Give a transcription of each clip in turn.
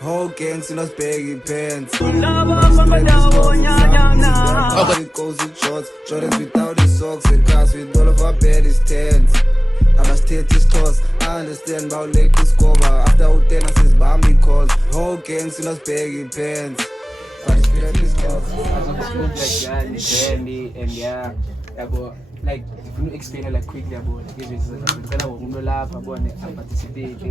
Whole gang in us baggy pants. It goes with shorts, Jordans without the socks, and cars with all of our baddest tents. I must take this toss. I understand about Lake Discover. After all 10 I says Bambi calls. Whole gang in us baggy pants. But it's good at this like if you explain it like quickly about like ngicela umuntu lapha abone participate.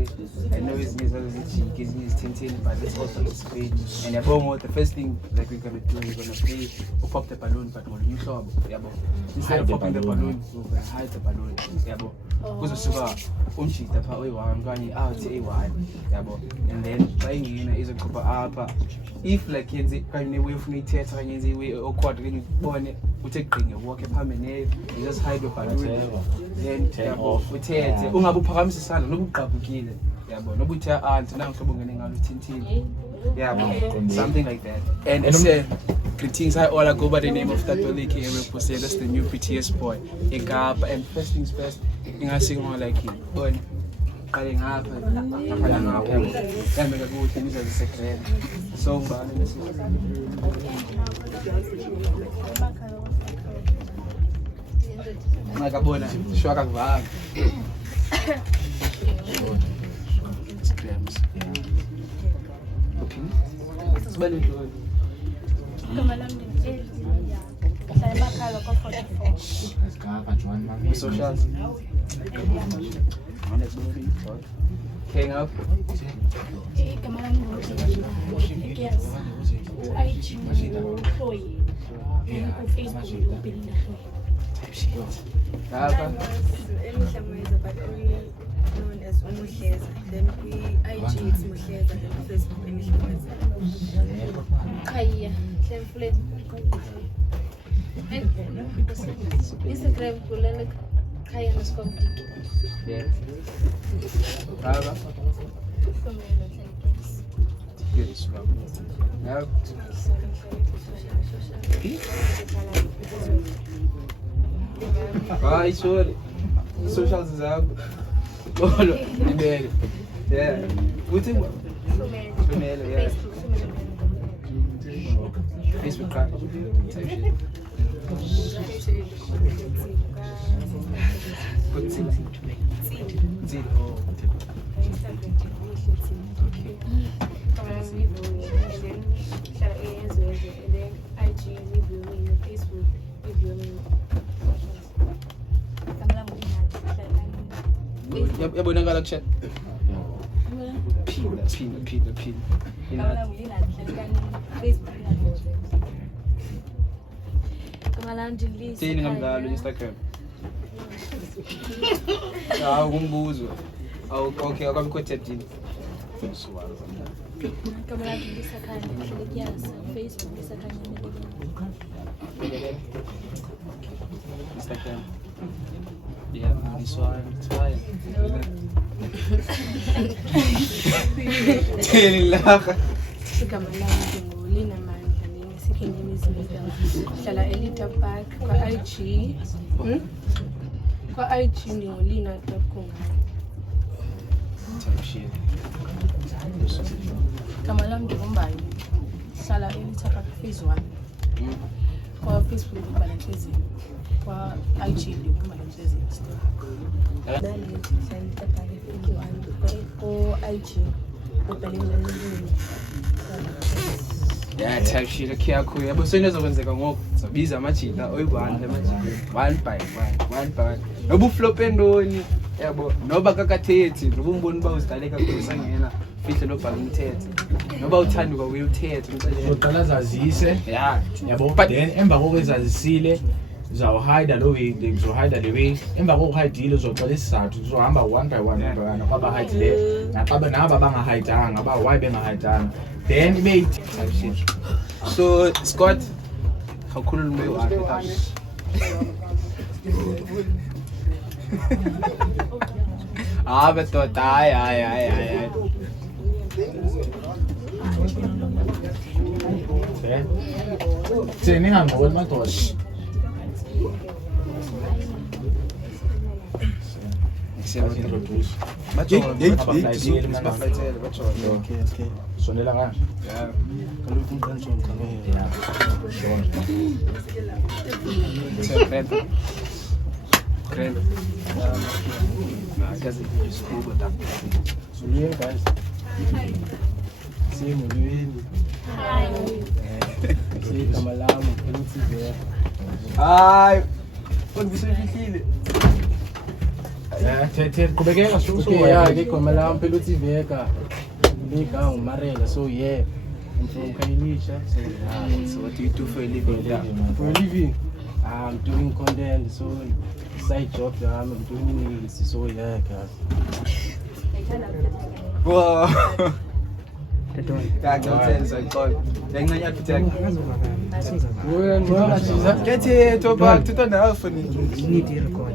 I know it's cheeky, it's tintin, but let's also participate. And the first thing like we're gonna do, we're gonna play pop the balloon, but when you show instead of popping the balloon, we're gonna hide the balloon. Kuzosuka umshita pha oyi-1 kanye out eyi-1 yabo, and then bayingena izoqhubha apha. If like yenze kanye way ufuna ithetha kanye yenze way awkward kanye ubone uthe qhinge walk phambili neyo, you just hide your balloon, then yabo uthethe ungabe uphakamisa isandla noba uqabukile yabo, noba uthe aunt nangihlobo ngene ngalo uthintini yabo, something like that. And it's greetings, hi all, I go by the name of Tatoli K. That's the new BTS boy Ekapa. And first things first, I sing more like him. Calling up and make a good thing as a secret. So like a bona, shock of bag. Socials. Hang up. Known as Umuhleza, then IG it's Muhleza, then Facebook Instagram kulala kaya naskomti. Yeah. Ai, sorry. Social zabo. Bolo, libere. Yeah. Uthi Sumelo, yeah. Facebook card. Type shit. Put Zil. Oh. Okay. Yabonakala chat. Pin. Thini ngamdlalo Instagram. Kumbuzo. Okay, akabikho tapped in. Facebook Instagram. Yeah, this one. It's fine. Hlala Elita Park kwa IG. Kwa IG ndingolina.com. Kama lami ngibombayo. Hlala Elita Park phase 1. Kwa Facebook ubalanhlezi. Kwa IG ubalanhlezi. Dali Elita Park phase 1. Kwa IG ubalanhlezi. Yeah, type shit akuyakho yabo, so into zokwenzeka ngoku sabiza amajita oyi-1 amajita 1 by 1 noba uflope ndoni yabo, noba kakathethi noba umboni uba uzidale kakhulu sangena fihle nobhala umthetho, noba uthanduka uyuthethe uqala zazise yabo, then emva kokwezazisile uzawuhayida lo way, uzohayida le way. Emva kokuhayidile uzoxela isizathu, uzohamba 1 by 1 kwabahayidile naba bangahayidanga ba why bengahayidanga, then ibe type shit. So Scott, khawukhuluma uyo-Afrika. Bedoda, hayi. Thina ningangqokeli madoda. introduce. Bajole. Abaflayisile mna. Baflayisile, bajole. Okay. Sonela kanje. Yeah. Kaloku umqansho ngicabanga. Yeah. Sure. Grande. Grande. Kazi isibuko ta. Zuluyeni guys. Simulweni. Igama lami Peluthi Veka. Hayi. Kodwa usefihlile. Thethe qhubekeka Okay, yeah, igama lami Peluthi Veka. Igama uMarela, so yeah. I'm from Khayelitsha. So yeah. So what do you do for a living? Yeah. For a living, I'm doing content, so side job, I'm doing it, so yeah, guys. Wow. Yeah, don't tell us I call. Yang nanya kita. Kete toba tutana alfa ni. Need to record.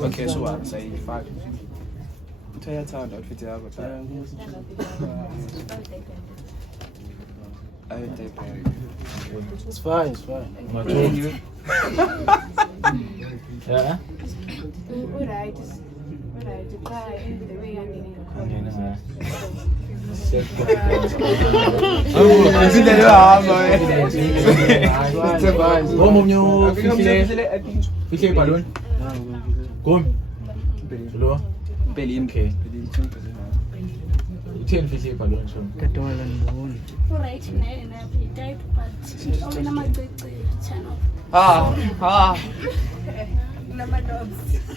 Okay, so what? Say 5. Entire town outfit yako ta. I will take care. It's fine, it's fine. Yeah. Alright. Try the way I'm getting recorded. Kom om jou fihle balloon. Kom. Lo. Berlin. Okay. Utheni fihle balloon so? Kadola ndibona. Alright, na type but awena macece channel.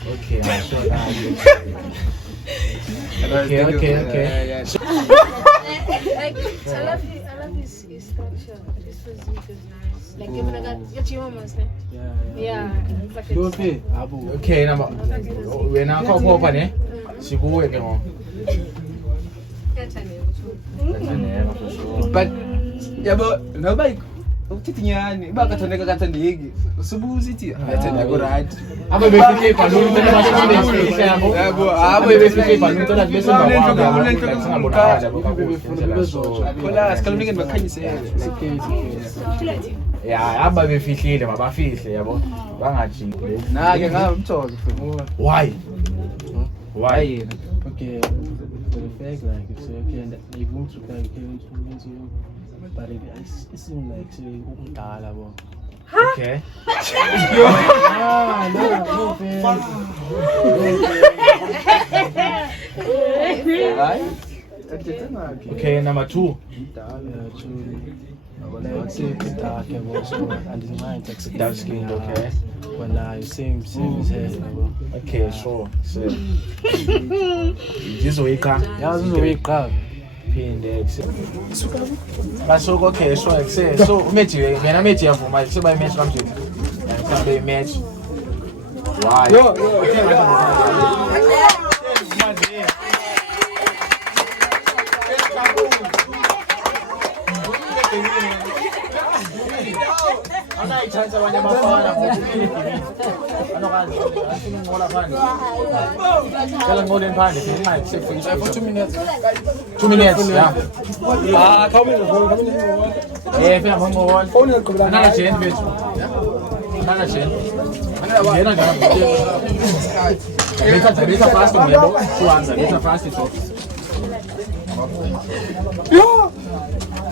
Okay, I'm sure that. Okay. I love his structure. His physique is nice. Like even I got you almost. Yeah. It's like Lope, Abu. Okay, nama wena ka kopa ne? Sikuwe ke ngo. But yabo nobody ukuthinyani bakathandeka kathandeki usubuza ithi ayathanda ku right Aba befihle balloon tena bashinde yabo. yabo Aba befihle balloon tena bese khola sikalunike bakhanyisele yeah, aba befihlile mabafihle yabo. Bangaji. nake ngamtholo Why? why Okay, for the fact like it's okay and they want to like into but it seems like say umdala bo. Okay. No, fair. Okay, number 2. Like say dark and in mind like Dark skinned, okay. But now same as hair. Okay, sure. So this week, Yeah, this is a wake up. Masoko okay, sure. Say so mechi wena mechi yavuma seba imatch kamjini. Mhlambe imatch. Why? Anayithatha abanye abafana anokazi asingola phandle kala ngoleni phandle ngenxa sekufika for 2 minutes 2 minutes yeah come in phela mama wona phone yaqhubela nana Jane bethu nana Jane ngena njalo Let's fast yebo kuanza let's fast so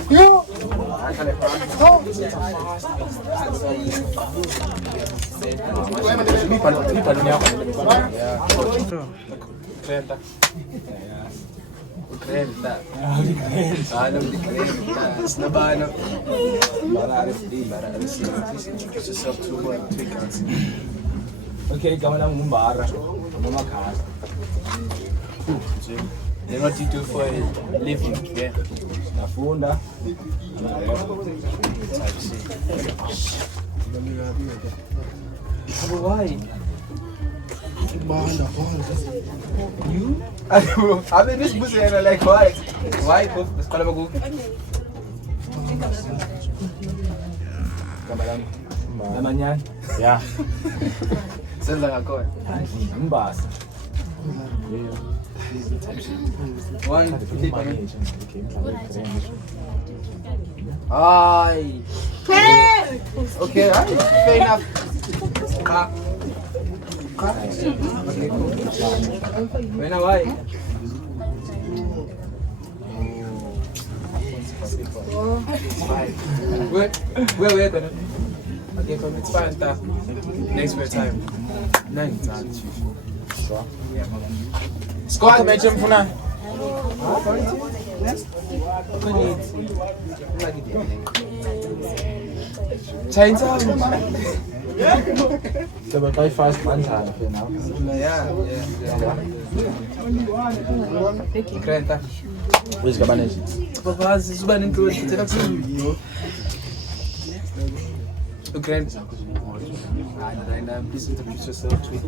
yo Okay, gama lang ngumbara noma khaya. Then what do you do for a living? Yeah. Nafunda. Why? You? I mean, this pussy and like why? Why? Let's call him a go. Namanyan. Yeah. Sounds like a coin. Mbasa. One. Ay. Okay, fair enough. Okay, cool. When why? It's fine. Where? Okay, come. It's fine. Next for time. 9 times. Squad match him for now. Chinatown. So we're quite fast man time for now. Yeah. Krenta. Where's the manager? Papa, this is one into it. Krenta. Please introduce yourself to it.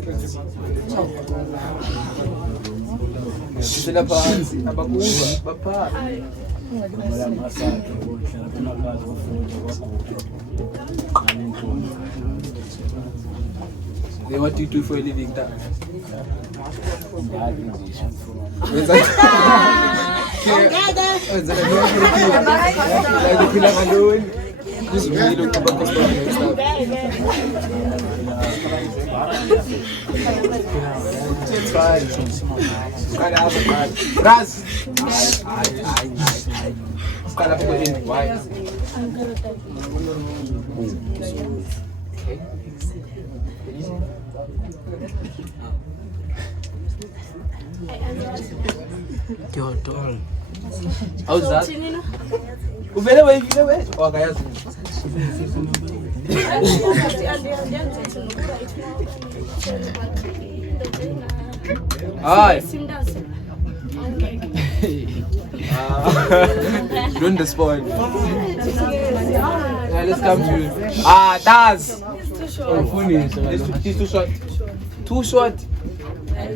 Sila pa, nabakuha, bapa. What do you do for a living? Just really look at the it's fine. Raz! Kala ko din. Why? Okay. Your doll. How's that? Uvele way. Oh, kaya. Hi. Don't spoil. Yeah, let's come to you. Taz. It's too short. Too short.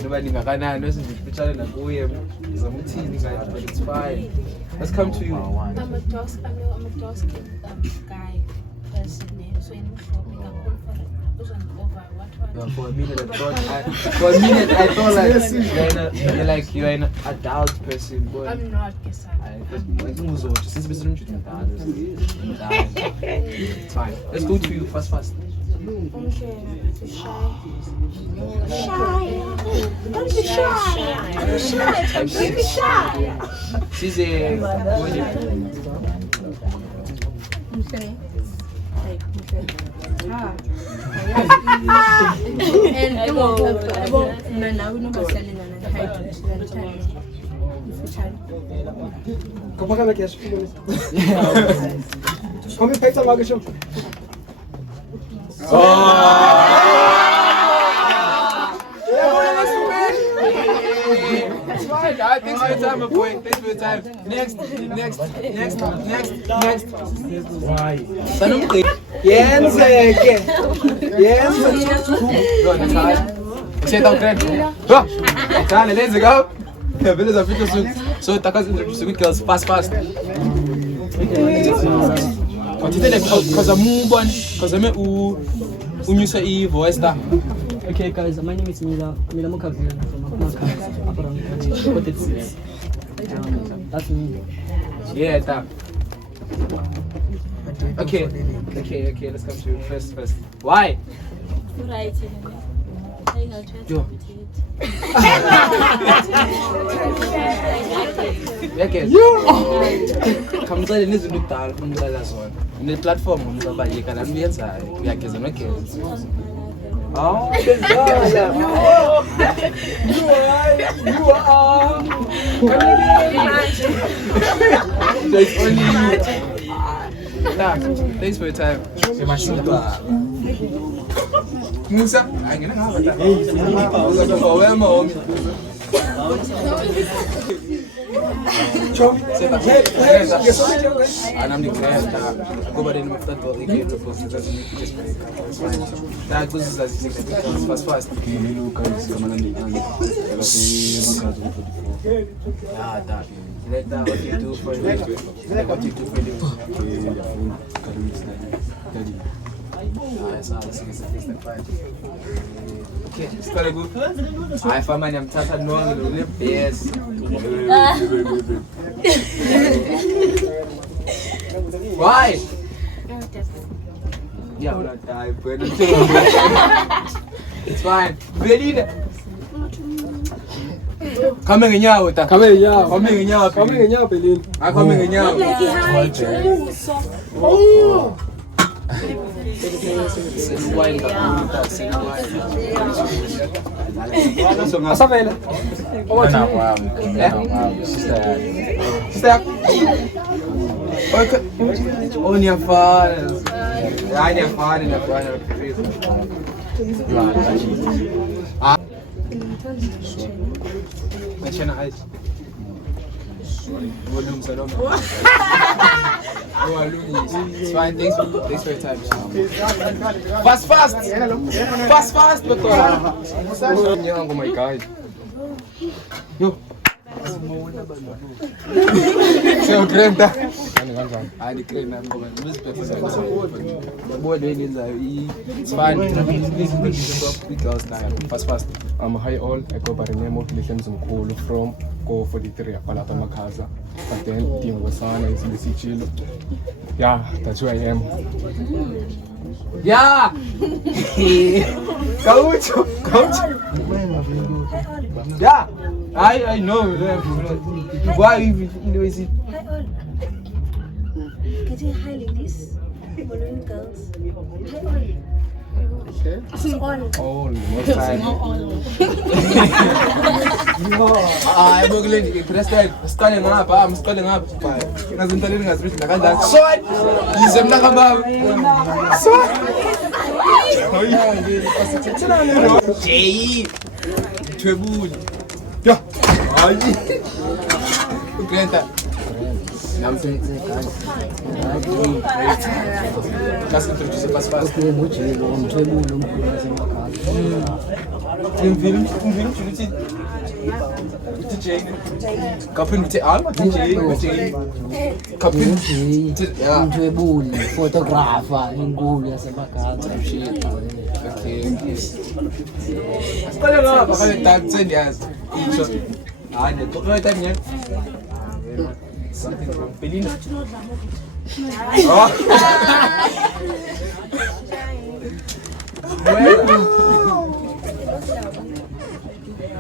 Nobody ngakana no sinjipicture na kuye zamuthini guys, but it's fine. Let's come to you. I'm a dark skin guy person. So in For a minute I thought like you're an adult person. Boy. I'm not, guess Since it's fine. Let's go to you fast. I'm shy. Don't be shy. She's a and now we know selling and Come on, guys. Come here, take some luggage. It's fine. Thanks for your time, my boy. Thanks for your time. Next. Why? Let's go. So Taka's introducing good girls fast. Because I'm voice. Okay guys, my name is Mila Mukavira from Akumaka. That's me. Yeah, that. Okay, let's come to you first. Why? Right. Yo. Okay. Come to the news look down from the last one. In the platform, you can ambience. Oh, you are. It's only you. Thanks for your time. Musa, I'm gonna have and I'm the client. Go by the name of that ball. They gave the post. It doesn't make it just that goes as fast. Yeah, that. Let that what you do for you. Let what you do for you. Okay, it's gonna go. I find I'm tatted no one. Yes. Why? Yeah, we'll die. It's fine. Belina. Come ngenyawo ta. Come ngenyawo. Come ngenyawo. Come ngenyawo Belina. Come ngenyawo. Oh. Asavela. Sister. Okay. Oh, you're fine. You're fine. It's fine. Thanks for your time. Fast. Oh my God. Yo. So Greta. The crane it's fine. Fast. Hi all, I go by the name of Lithium Zumkulu from Go 43 Apalata Makaza. But then Team Wasana is in the Sichilo. Yeah, that's who I am. Yeah. Coach. Yeah. I know. Why you always it? Getting high ladies, following girls. Oh, no time. I'm stalling up. I'm stalling up. I'm telling us like that. Short. He's a nakabab. Short. Jay. Trebul. Yeah. Greta. Let's introduce it fast. Photographer inkulu yaseMakaza. Something from Belina.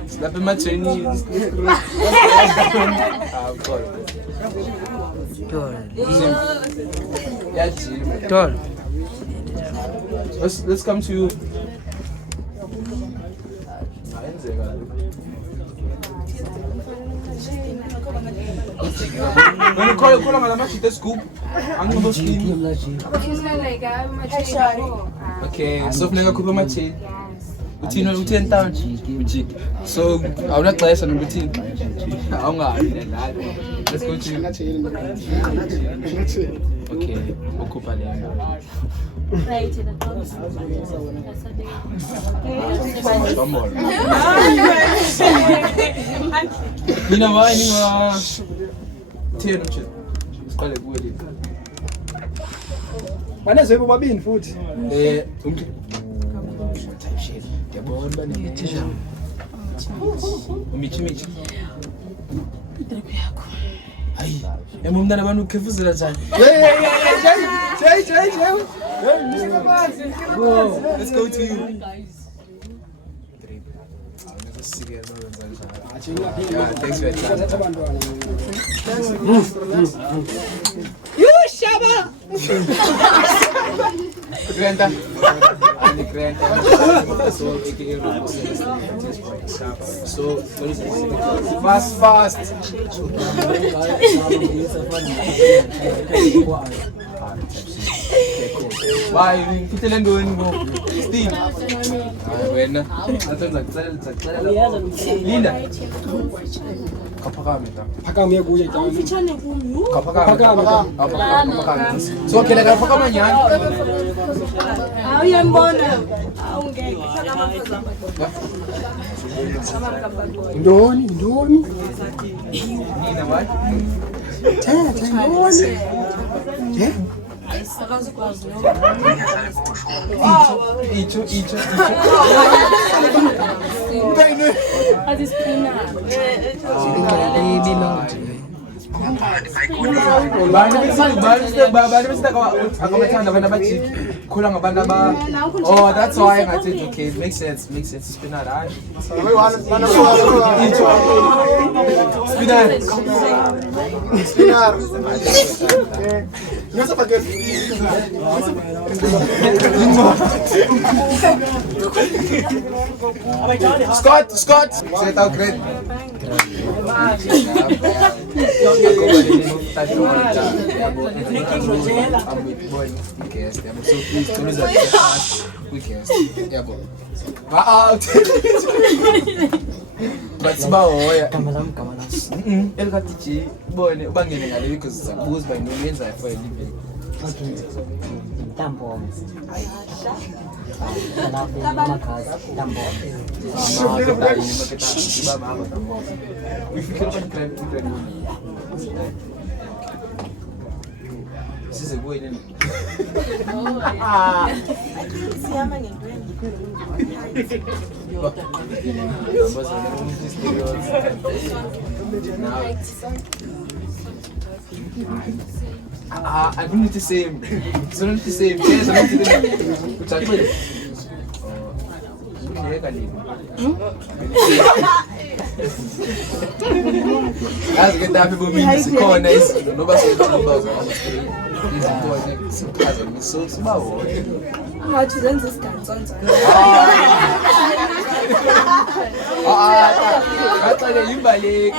Snap my Chinese. Let's come to you. When you call on the match, scoop. I'm going to okay, so I'm going to match. Utin town. So I'm not class on routine. Let's go to okay, Right to the house. Come on. You know why? It's called a good. Banezwe bobabini futhi. Michi. Hayi, emumntana abantu ukhefuzela njani? Jay. Let's go to you. Yeah, thanks for your time. You Shaba! Greta. So fast. Bye. Kita doing Steve. Bueno. Linda. Phakame kuye jami. Kapakame. So kile kapakama nyani. Awuyembona. Awungeke. Ndoni. Nina what? Icho. Oh, that's why I think okay, it makes sense. Spinner, right? Scott, say it out great. But because by no means I for a living. This is a good one. I don't need the same. It's not the same. Yes, I don't need As get that people mean it's nice. Nobody so small. Much than this can sometimes. That's why you buy it.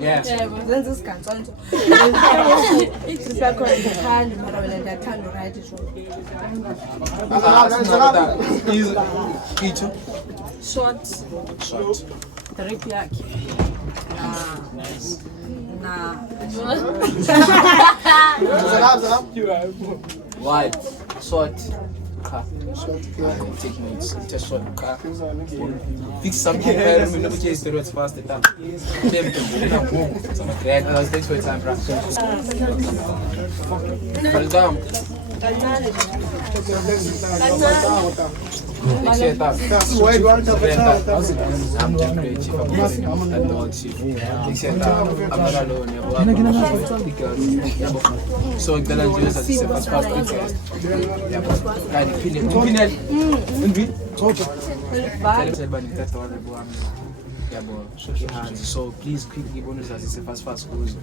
Yes. Then this can sometimes. It's like a hand, but I will let hand right it. Short. Trip yake. Wide, short car. Take notes. Just short car. Fix something. I remember which is the roads fast. Thanks for your time, bro. For example. I'm so the Nigerians as a fast so please quickly bonus as a fast goes.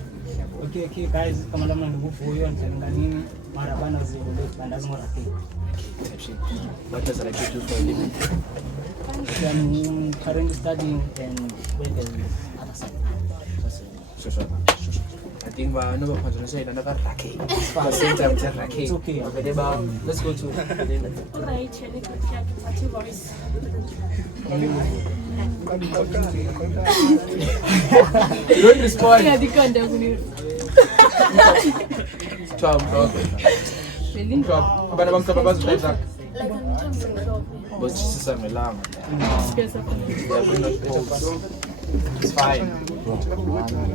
Okay guys, kama namna ndikufuyo ntanganini mara bana zile bandazi mara kile. What does I do for a living? I'm currently studying and working other side. Sure. I think we're not going to say another racket. It's okay. Let's go to. You don't respond. But she's a melam. It's fine.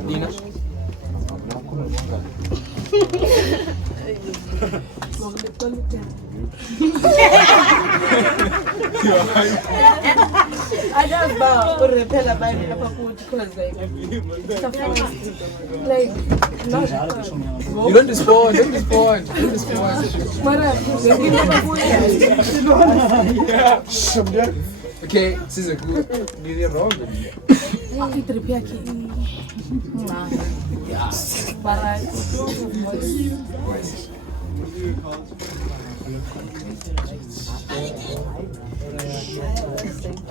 Dina? I just repel about it because like you don't respond. Okay, this is a good. You're wrong. I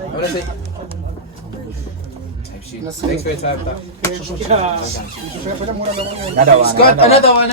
want to say. Thanks for your time. Scott, another one.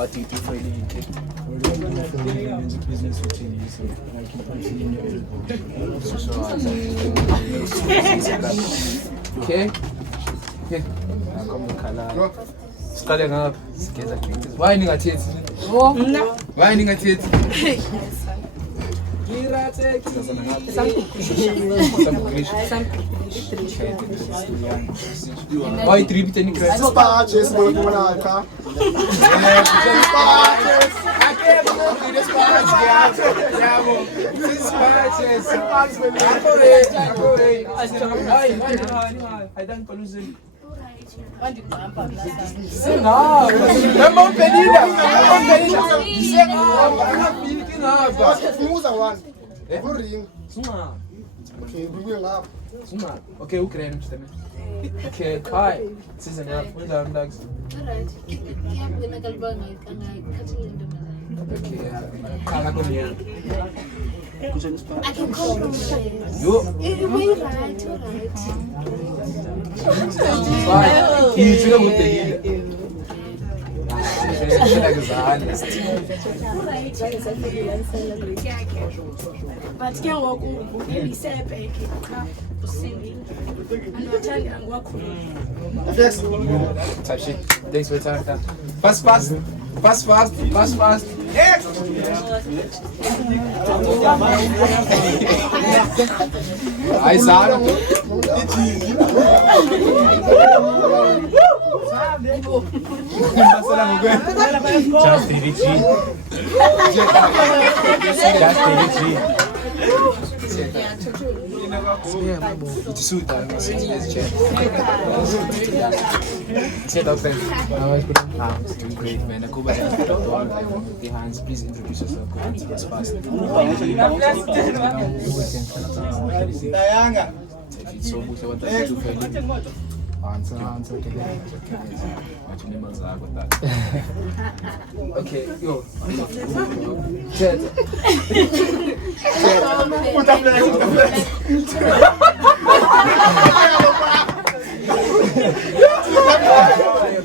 What do you do for a living? What do I do for a living? Music business routine. So I keep on seeing your Okay. Okay. Come to Kala. Starting up. Why ningathethi? Why ningathethi? Why three bit any credit? Sparches, Bolonaka. I don't pollution. Okay, Ukraine. Okay, Kai. Season up. When's our dogs? Okay, Kala go here. I can compromise. You. Right. Fine. He's going with the but ke ngoku ngilisebhe ke cha usindi anothanda ngwakhona type shit. Thanks for your time. Fast. Next. I saw Just DDG. doing great, man. Hans, please introduce yourself. That's fast. So what does do for a living? Answer. Okay, yo.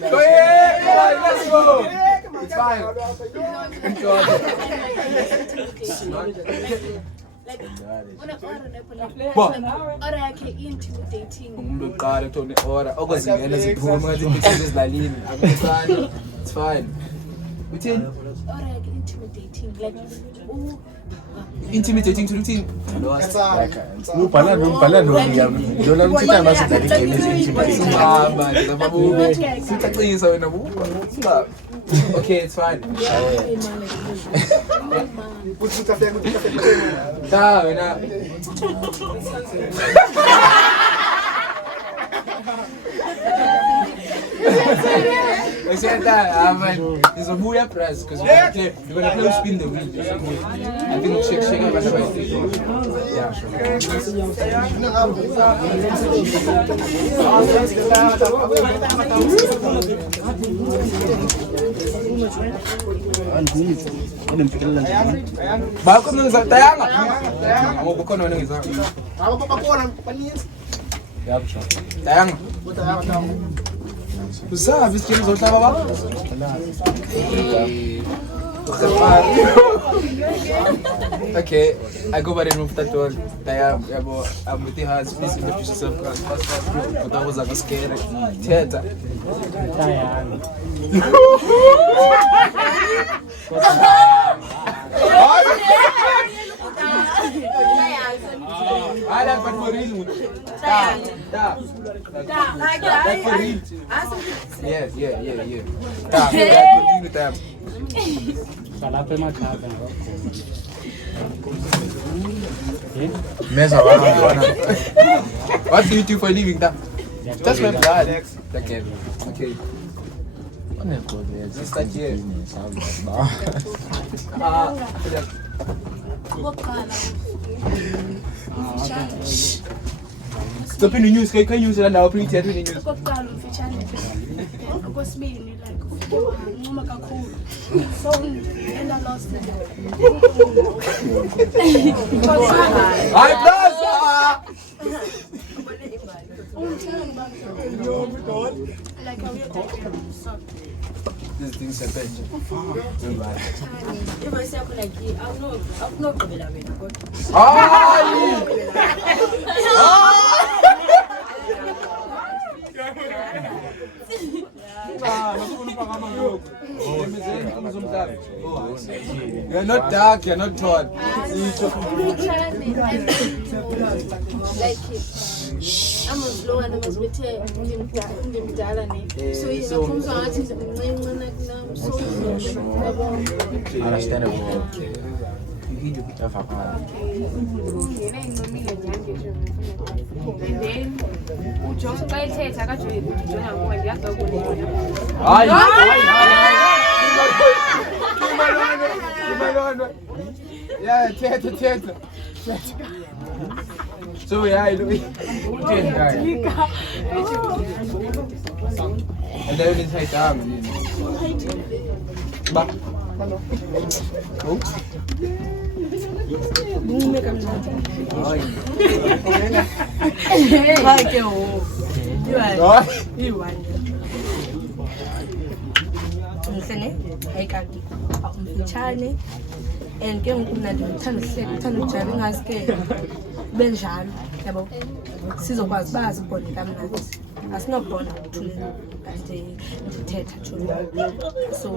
Go ahead, let's go. It's fine. It's fine. Intimidating to the team. Okay, it's fine. We said that it's a booyah prize because we're gonna play spin the wheel. I think shake yeah, sure. Usabe isikini zohlaba ba? Okay, I go by the name of Tato. I'm with the hands. Please introduce yourself. But I was like scared. Theater. I like for real. Yeah. What do you do for a living? That's my blood. Okay. Stop in the news. Can you use it now? Please, in the news. these things happen. You're not dark, you're not tall. I'm a slow and I was with him. So comes out to the Understandable. And then uJohn bayithetha akajwe uJohn ngoba ngiyaga ukubona. Hayi. Yeah, thetha. So yeah, and then it's high down. But and ke ngokumnandi ngithanda uhleka ngithanda ukujala ingazike benjalo yabo sizokwazi bazi ubhonde kamnandi asinobhonda ukuthula kanti ndithetha thula so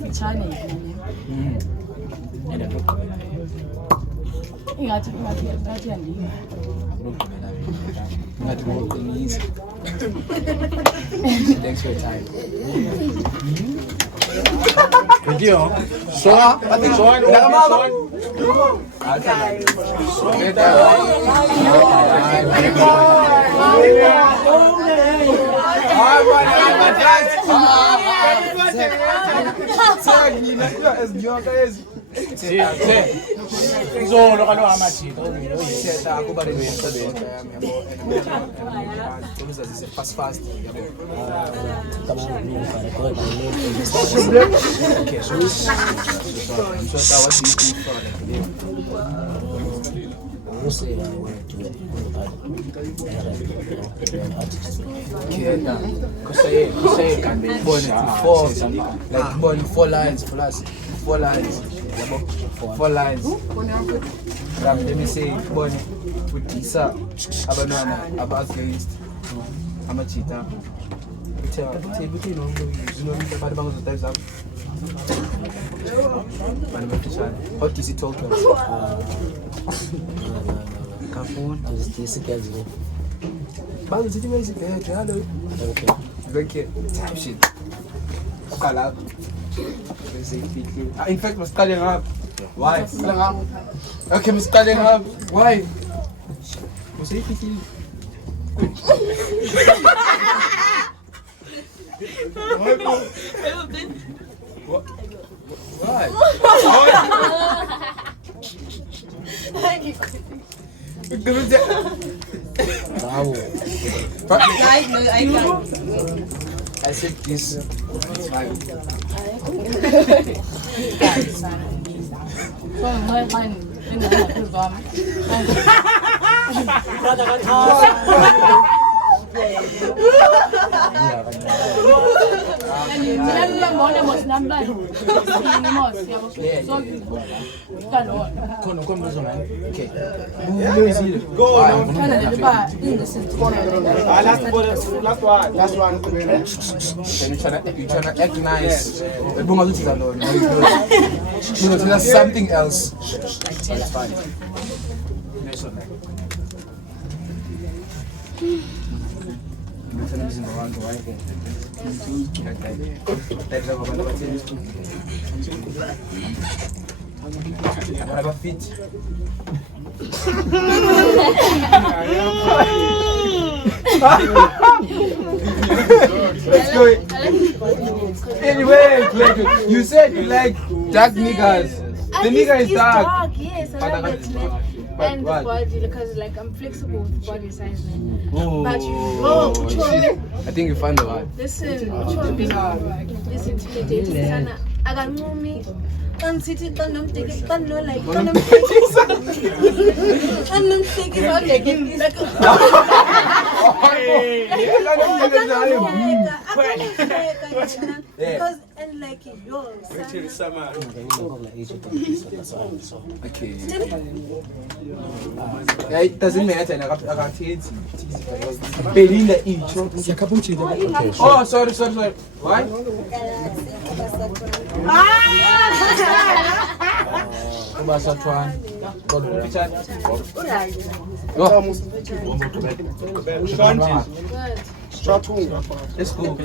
mfitshane ingathi yandini not walking easy. Thanks for your time. Video. So, I think so. So, look at how much it fast. Four lines for us. 4 lines. 4 lines. Let me say, born with Tisa, Abanana, against Amachita. What is it told us? In fact, we're studying up. Why? Okay, we're studying up. Why? Why? Bravo. I said this. It's fine. Last one. You're trying to act nice. That's something else. It's fine. Have a fit. Let's go. Anyway, you said you like dark niggas. The nigga is dark. Yes, I love it. And the body, because like I'm flexible with body size. But you know, I think you found the one. listen to me, Sana. I got mommy. I'm sitting on them taking fun, no like on them taking. I'm taking all like Because and like yours. Okay. Yeah, it doesn't matter. I can't hit Belinda each. Oh, sorry. Why? Let's go.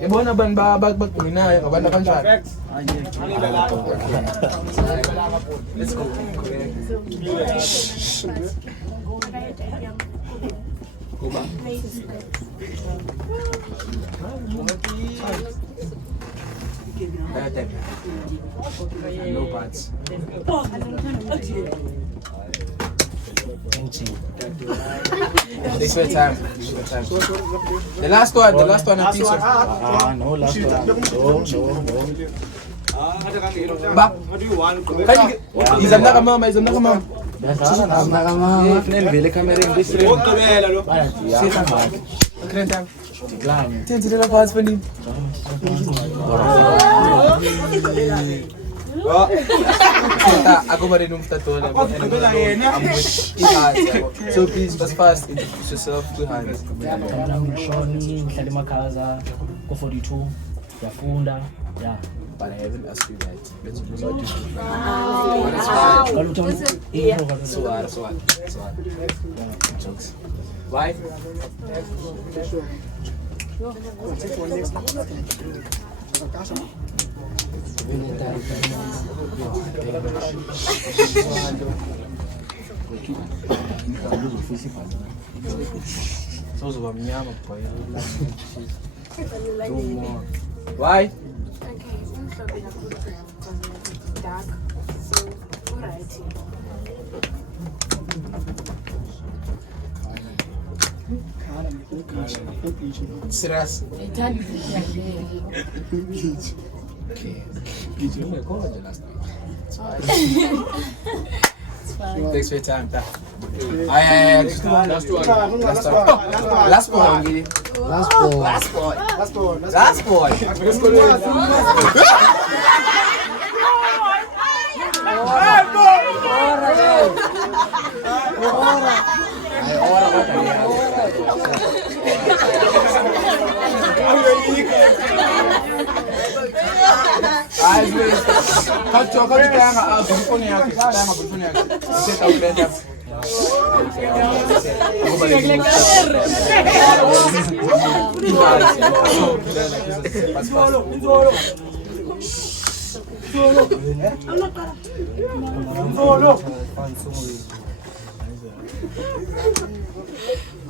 Yabona ban bagcina ngabantu kanjani? Let's go. Go back. No parts. Take your time. The last one, I think so. No, last one. No. Back. He's another mama. Vele kamera Ako ba rin umtatola. So please, just fast introduce yourself to Hans. ngihlala emakhaya ko-42 yafunda ya But I haven't asked you that. Let's do that. So what? Jokes. Why? Why? Dark. So, alright. Serious. Thanks for your time. Last boy.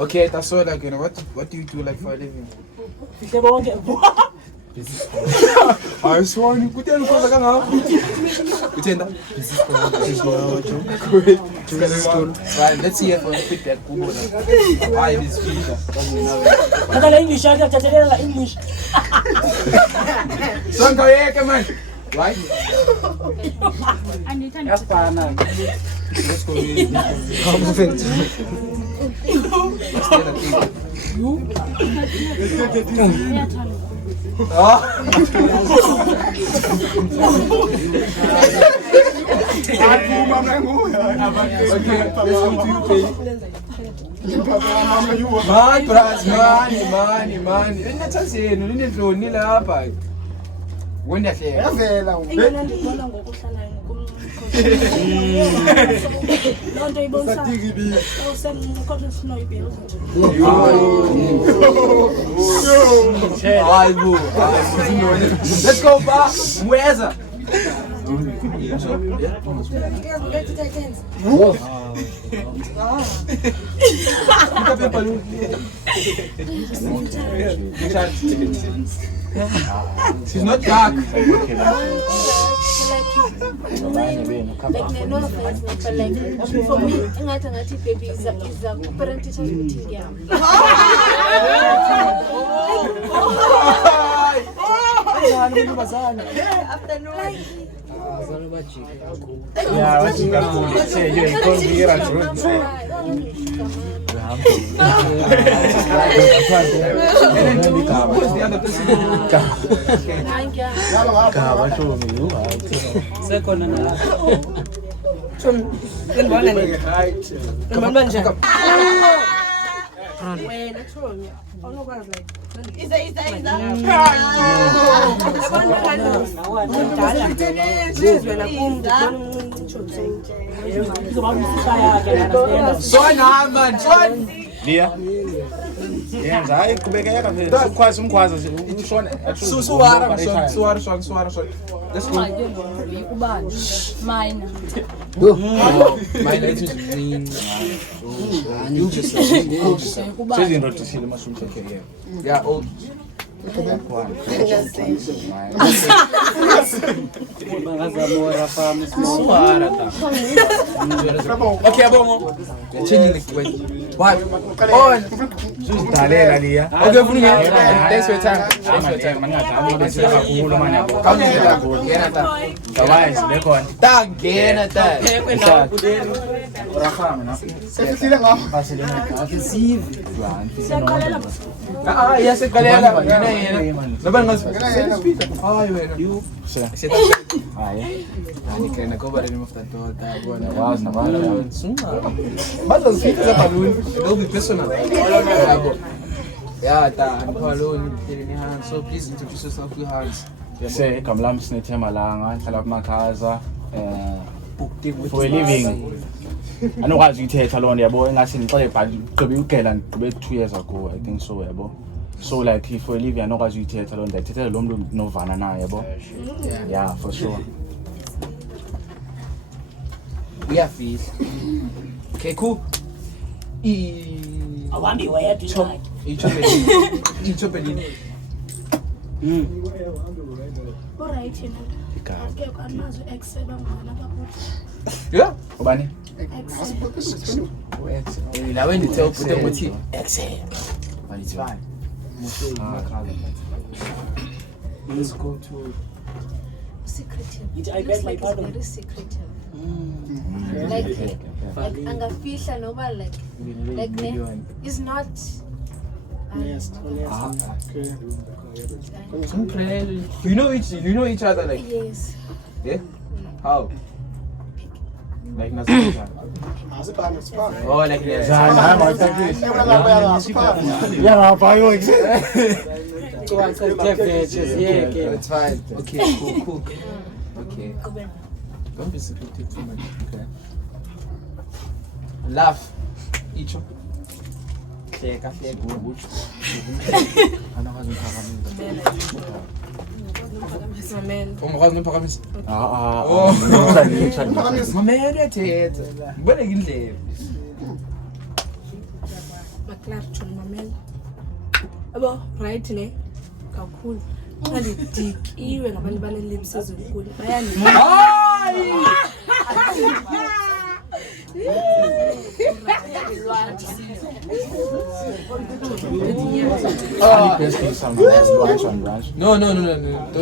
Okay, that's all. Like, you know, what do you do like for a living? I swear you could tell me right, let's see if we fit that. Why this feature? English. Son, come on. Right? That's fine now. Let's go. Let's go back. Where's that? She's not dark. For me, ngathi baby is a parent teacher meeting yam. Yeah, what you got? Say you ain't gonna be right. Who's the other person? Lia. Yenza hayi qhubekeka phela umkhwaza ushona Suara. Let's go. Mine. My light is green. sezinto thishile masumtheke yebo. Yeah, old. Okay, abongo. You're changing the way. What? On. Suzidalela Lia. Okay, thanks for your time. Yes, so please introduce yourself to Hans. Say igama lami Sinethemba Langa, ngihlala kuMakhaza. For a living. Anokwazi ukuthetha loo nto yabo engathi ngixele but gqibe ukugela ngigqibe 2 years ago I think so yabo. So like if for a living anokwazi ukuthetha loo nto ayithethela lo muntu novana naye yabo. Yeah, for sure. Uyafihla. Okay, cool. Awambi wayathi cha. Ichopelini. Alright, yena. Okay, kwanazo ex-7 ngwana kabuthi. Yeah. Ubani? Now when you tell put them with you. Exhale. But it's fine. Let's go to Secretive. I bet my pardon. Very secretive. Like angafihla noma like is not you know each other like yes. Yeah? How? Like Nazareth. Oh, like this. Yeah, bayo It's fine. Okay, cool. Okay. Don't be secretive too much. Okay. Laugh. Each of right ne kakhulu ngalidikiwe ngabantu banelips ezinkulu bayani No.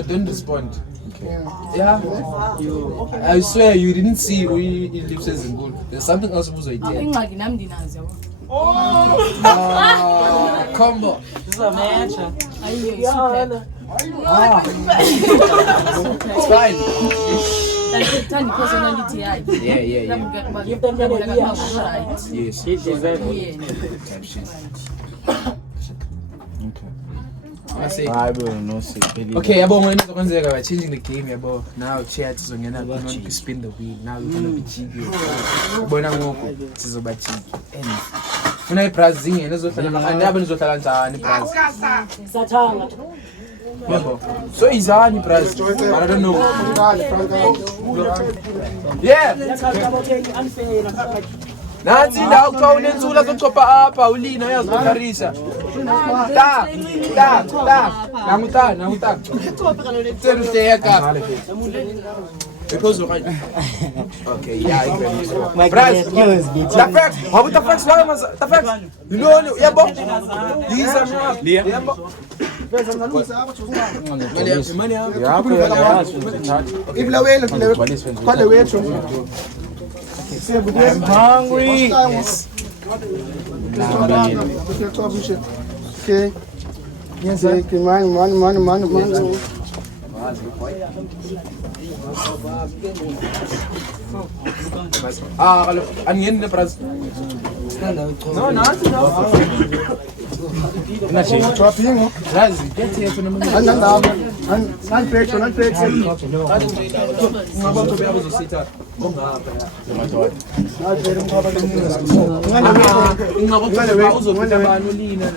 Don't respond. Okay. Yeah. I swear you didn't see lips as in good. There's something else who's idea. ingxaki nami ndinazi yabo Combo. This is a match. It's fine. like tani personality yakhe Yeah. give them right Yes. He deserves it. Okay, yabo when izokwenzeka we're changing the game yabo. Now chat izongena ku spin the wheel. Now we're gonna be cheeky. Ubona ngoku sizoba cheeky. Funa iBrazil ezohlala andabe nizohlala njani iBrazil? Sathanga. Yabo. So izani Brazil? I don't know. Yeah. Nansi la uqa unensula zochopha apha ulina uyazokharisa. Ta. Nanguta. Seruhleka. Because right. Okay, yeah, My excuse me. the facts. How about the facts? The facts. You know, yabo. These are not. Yabo. I'm hungry. Yes. Okay. Yes, okay. Man. Kalau angin na pras. No. Na shi. Tropingo. Razi, get here for naman. Nan flex. Ngaba to be able to sit up. Ngaba to be banulina.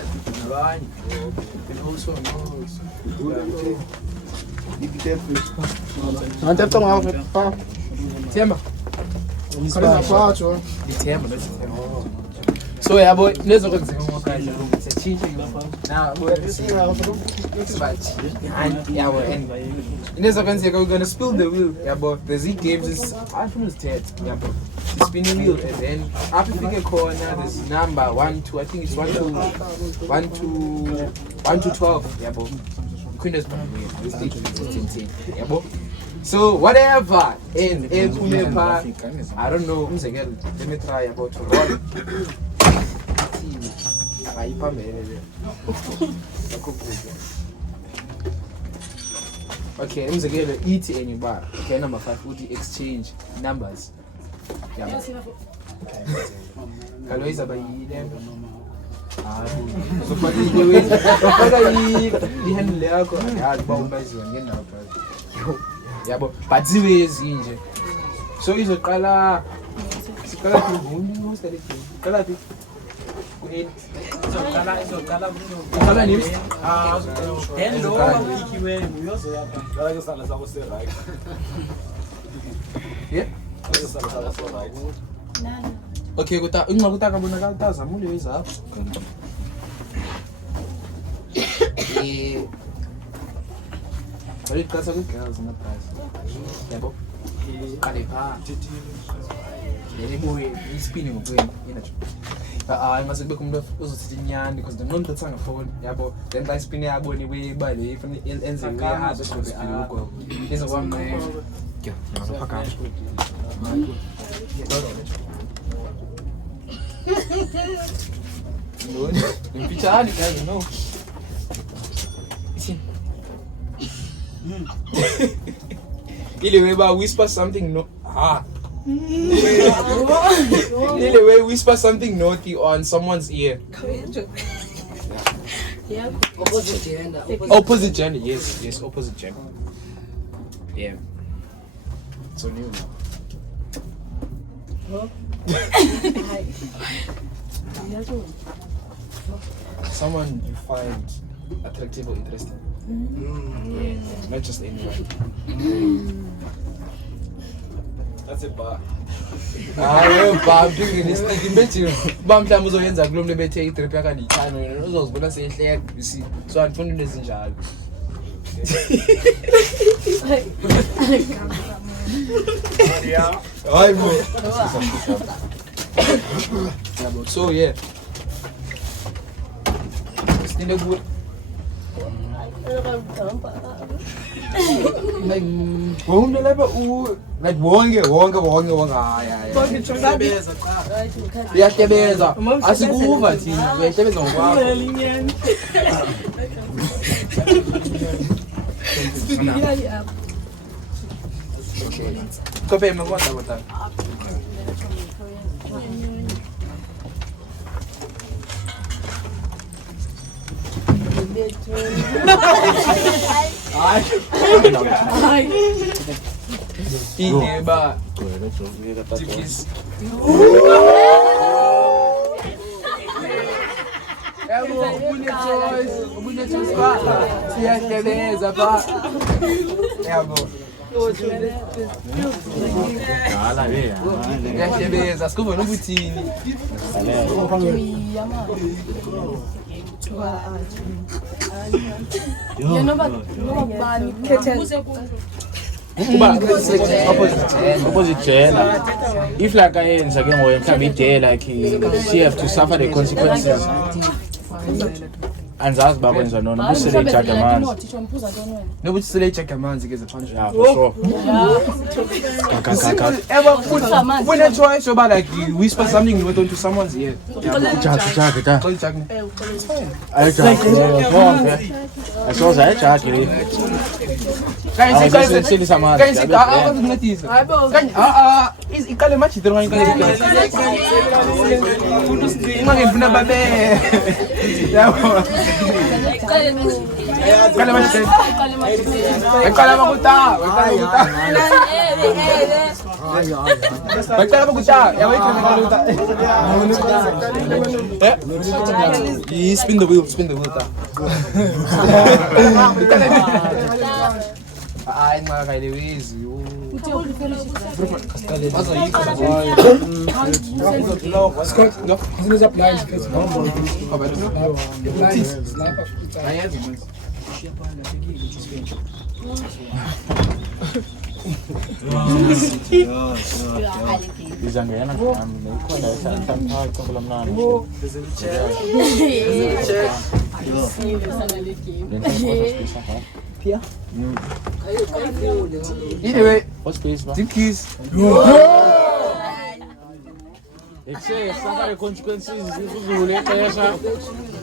Abanye. And also Temba. So yeah, boy, let's look at the it's a change now. Yeah, we're gonna spill the wheel. Yeah, but the Z games is I think it's 10. Yeah, but spin the wheel and then after we get corner, there's number 1 to I think it's 1 to 12. Yeah, but couldn't yeah, but so whatever in Kunepa, I don't know. Let me try about to roll. Okay, I'm going to eat any bar. Okay, number 5 would exchange numbers. Yeah. Hello, is about them. So for the way, the handle yeah, yeah, but the way is injured. So is a color. It's a color to most of the color. Color news. Yeah. Okay, kutaka bona ka zamule weza. Bali kasa ku girls na price. Yabo. Kale pa. Yeni boy, spinning ngokweni inacho. Mase kube kumuntu uzothi inyani because the moment athanga phone yabo then by spin yabo ni we ba le ifuna enze we ha bese spin ugo. Izo kwami. Yo, ngapha no, in Pichali, guys, no. Anyway, but whisper something no. Anyway, whisper something naughty on someone's ear. Yeah. Opposite gender. Opposite gender, yes, opposite gender. Yeah. So new now. Someone you find attractive or interesting. Yeah, not just anyone. That's a bar. Bar doing this thing. Bet you. Bam time was on the gloom. They take it to the and the channel. You know, but I say you see. So I'm putting this in charge. Yeah. So yeah. Still good. Like like wonge. Yeah. Yatebeza. Asikuva thina. Yatebeza ngokwakho. Okay. Kope mkwanda botana. Ba. Opposite gender. If like I ends again or can be there, like she have to suffer the consequences. anzazi bakwenza nona busele ijagi amanzi No, which still check a man's against a punch. yeah for sure Ever when a choice about like you whisper something you went on to someone's ear. jagi ta Call it Jack. ayi jagi asoza ayi jagi Guys, sili samanzi guys, is ikale match the one guys. Ingake mfuna babe. Yabo. Kale match. Ekala makuta. Ekala makuta. Yawa ikala makuta. You spin the wheel ta. Ay, mga kailewiz. izangena ikhona esantamphaka kokulamnana Anyway, what's space ba tip keys. Ekse safari consequences izule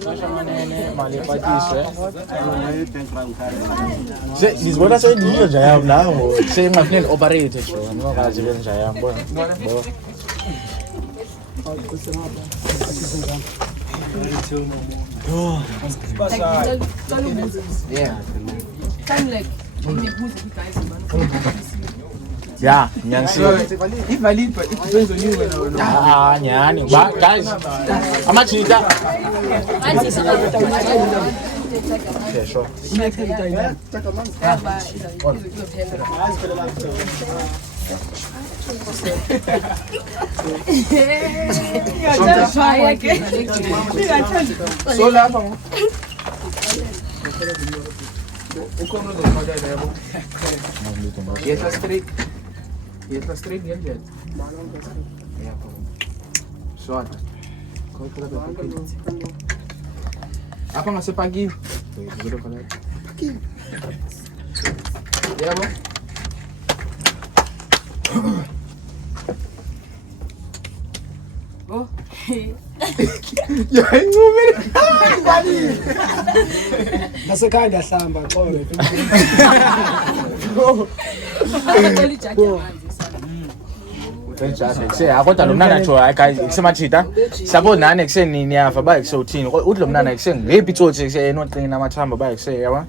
xesha manene mali epatise ndizibona seyindiyo nje yam nawo seyingafuneka operate nje nokazi benje yam bona Yeah. yeah nyanisile If valid, but it depends on you when nyani ba guys amachita okay sure so lapha ukhona uzoqhubeka yabo yetla straight ngendlela yabo short apa ngasepakini yabo Oh. Ya ngumele. Nasekhaya ndiyahlamba qolo. kodwa lo mnana nje hayi kusemachita sabo nani kuseni niyafa baye kusewuthini uthi lo mnana kuseni ngephi itsotsi kusenoqina amathamba baye kuse yaba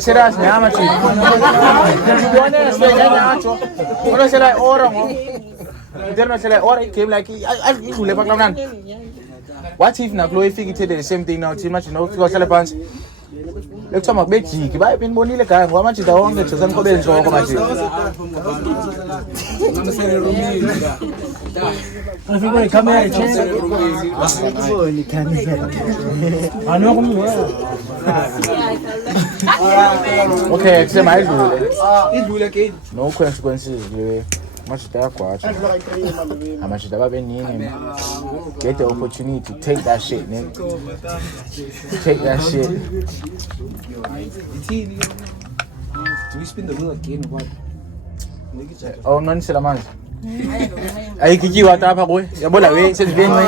serious nyama chi ubone sekanyacho uno sela ora ngo interno sela ora game like idlule pha kamnana what if nakulo ifika ithele the same thing now team manje no fika hlala phansi lekuthiwa kubejiki baye benibonile gaya ngoba amajida wonke nje semqobeni njoko manje Everybody come here, cheers. okay kusema idlule Idlule ke. no consequences le mashita yakwacha amashita babeningi get the opportunity take that shit man take that shit Do we spin the wheel again or what? oh nonisela manje ayikikiwa tapha kuwe yabona we sesiveni we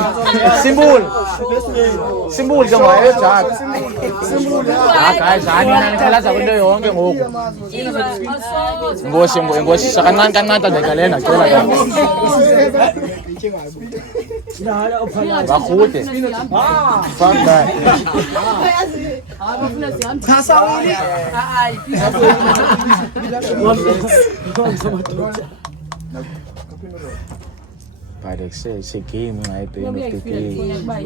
symbol ke ngayo jack guys ani khalaza kwento yonke ngoku ngosi sakancane kancane ndekalena cela ka bakhude fuck that Parex it's a game I play no game buy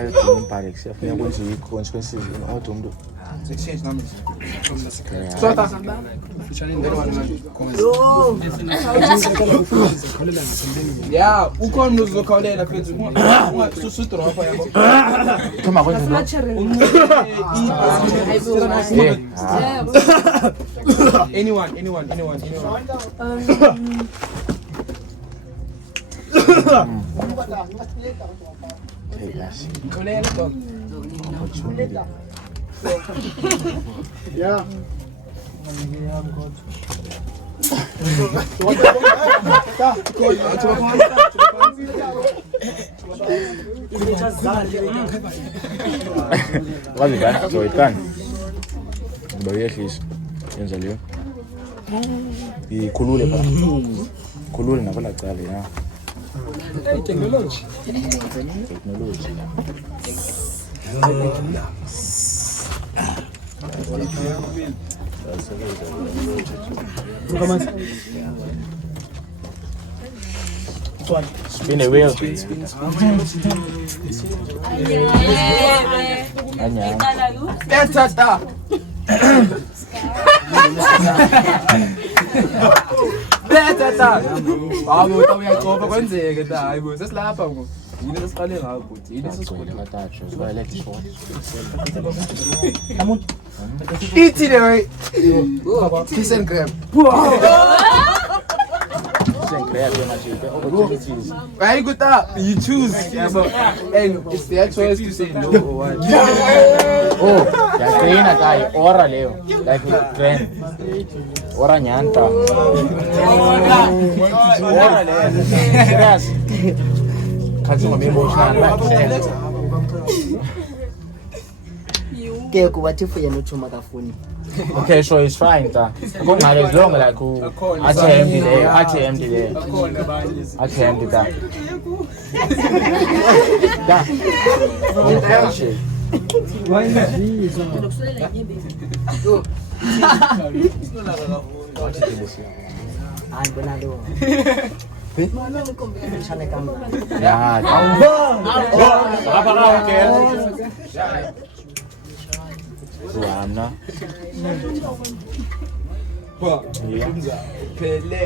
a game Parex I think once you consequences in autumn do Exchange numbers. Yeah, ukhona uzokholela phethu. Susutro hapa yabo. Toma kwenza ndo. Anyone. Yeah. Wazi kan, so ikan. Bayehlisa. Yenza leyo. Ikhulule pha. Khulule nakola cala ya. Technology. Technology. Spin the wheel. Anya. Tata. Tata. Hawu uyacofa kwenzeke ta. Hayibo sesilapha ngo. Yini sesiqale ngakho? Yini Sesigcwele kathathu. Sibayelekhe short. Ithi le way. Kiss and grab. Very good. You choose. And it's their choice to say no or what. Oh, ya train guy ora leo. Like train. Ora nyanta. Ora leo. Serious. Kazi ngome emotional like. Ke kubathi yena uthuma kafuni. Okay, so it's fine ta. Kungale as long like attempt there. Attempt that. Da. Why not this? Ay, bonado. Chale kamera. Ya. Apa ke? Suana. Pele.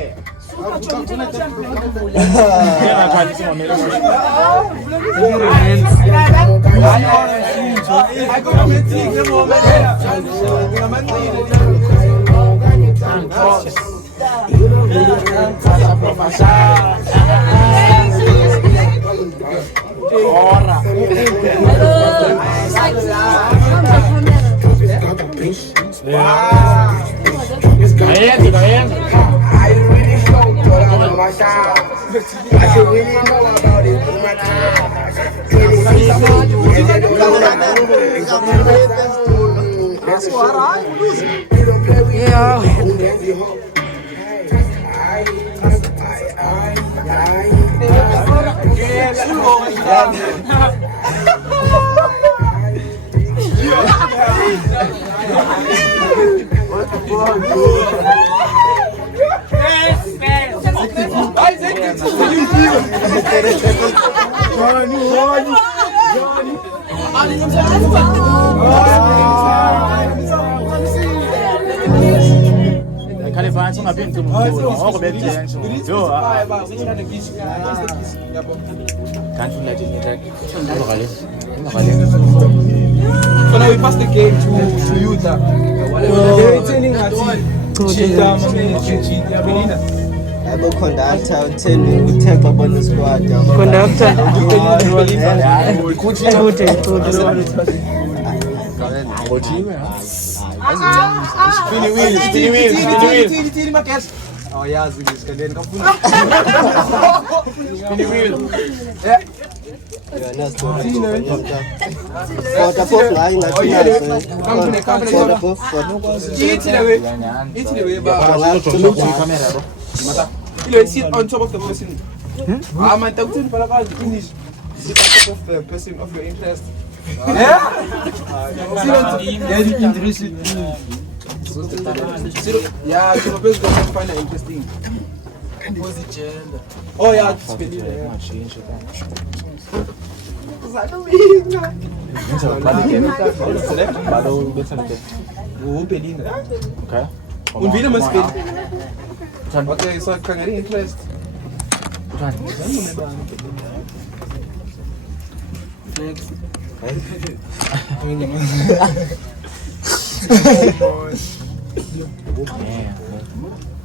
Kale fancy ngaphinda umkhulu. Ngoko bekuthenga. Yo. Can't you let it like So now we pass the game to you, ta. They're telling us cheetah, cheetah, Belina. I go conductor, tell we take up on the squad. Conductor. Spinny wheel. Oh yeah, this can then come. Spinny wheel. Yeah. Yeah, that's the flying like sit on top of the person. I'm on top of the person of your interest. Yeah, so the person going to find it interesting. Oh yeah, Okay. Und wieder mal spielen. Okay, so kann ich interest.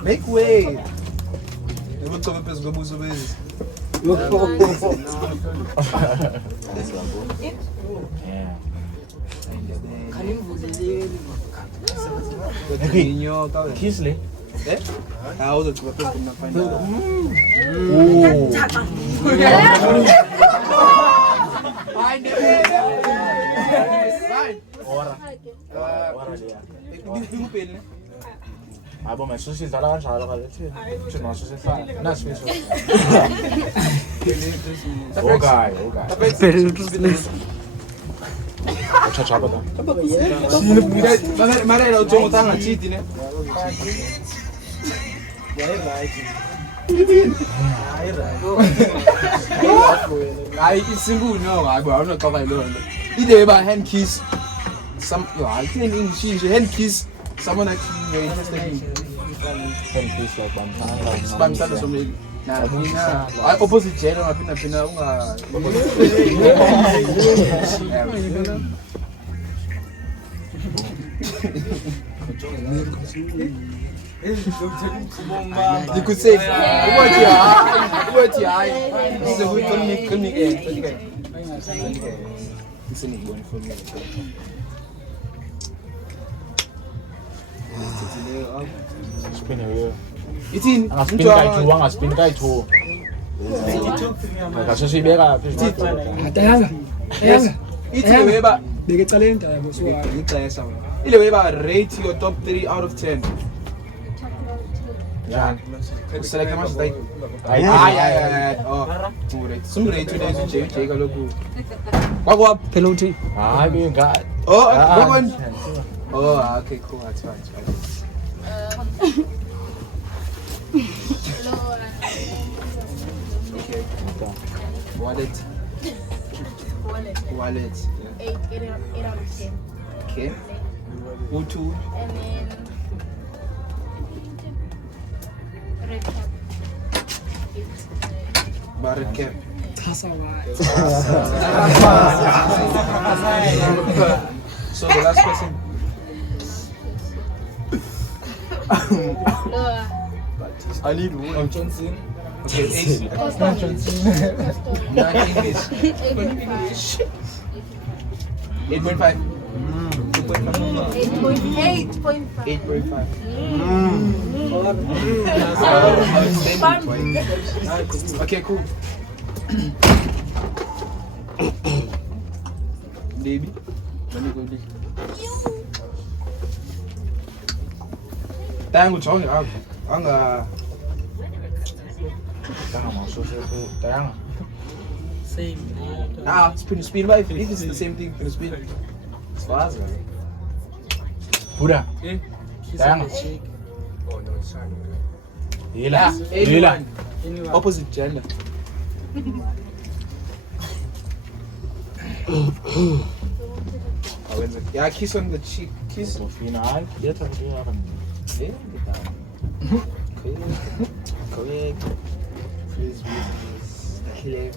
Make way. Eu vou tomar peso gostoso vezes. Kiss le. I was to find out. Abo masusi dala kanjalo kalethi. Uthi masusi hlala. Nasi miso. Okay. Chacha bata. Mara era ujongo tanga chiti ne. I single no, I don't know cover alone. Either by hand kiss some I think in she hand kiss someone actually very interested in Hand kiss like Bantala so maybe. Nah, I opposite channel pina unga. You could say, what you are? This is a good clinic. It's a good one for me. spin away. It's in. Spin guy spin guy too. Like so bega. It's a way back. They get talent. I was so Ile way back. Rate your top 3 out of 10. Yeah. Select how much like. Oh, some rate today is take a look. What penalty? You got. Oh, oh, okay, cool. That's fine. Okay. Wallet. 8 out of 10. Okay. Utu. And then red cap. Barret cap. So the last person. I need one. Johnson. Okay, 8. Not English. 8.5. 8.5. Okay, cool. Baby, let me go this. Tango chong out. Anga. Same. Spin by. If it's the same thing, spin. It's fast. Buddha. Tango. Lila. Opposite gender. Yeah, kiss on the cheek. Kiss. Final. Correct. Please be clear.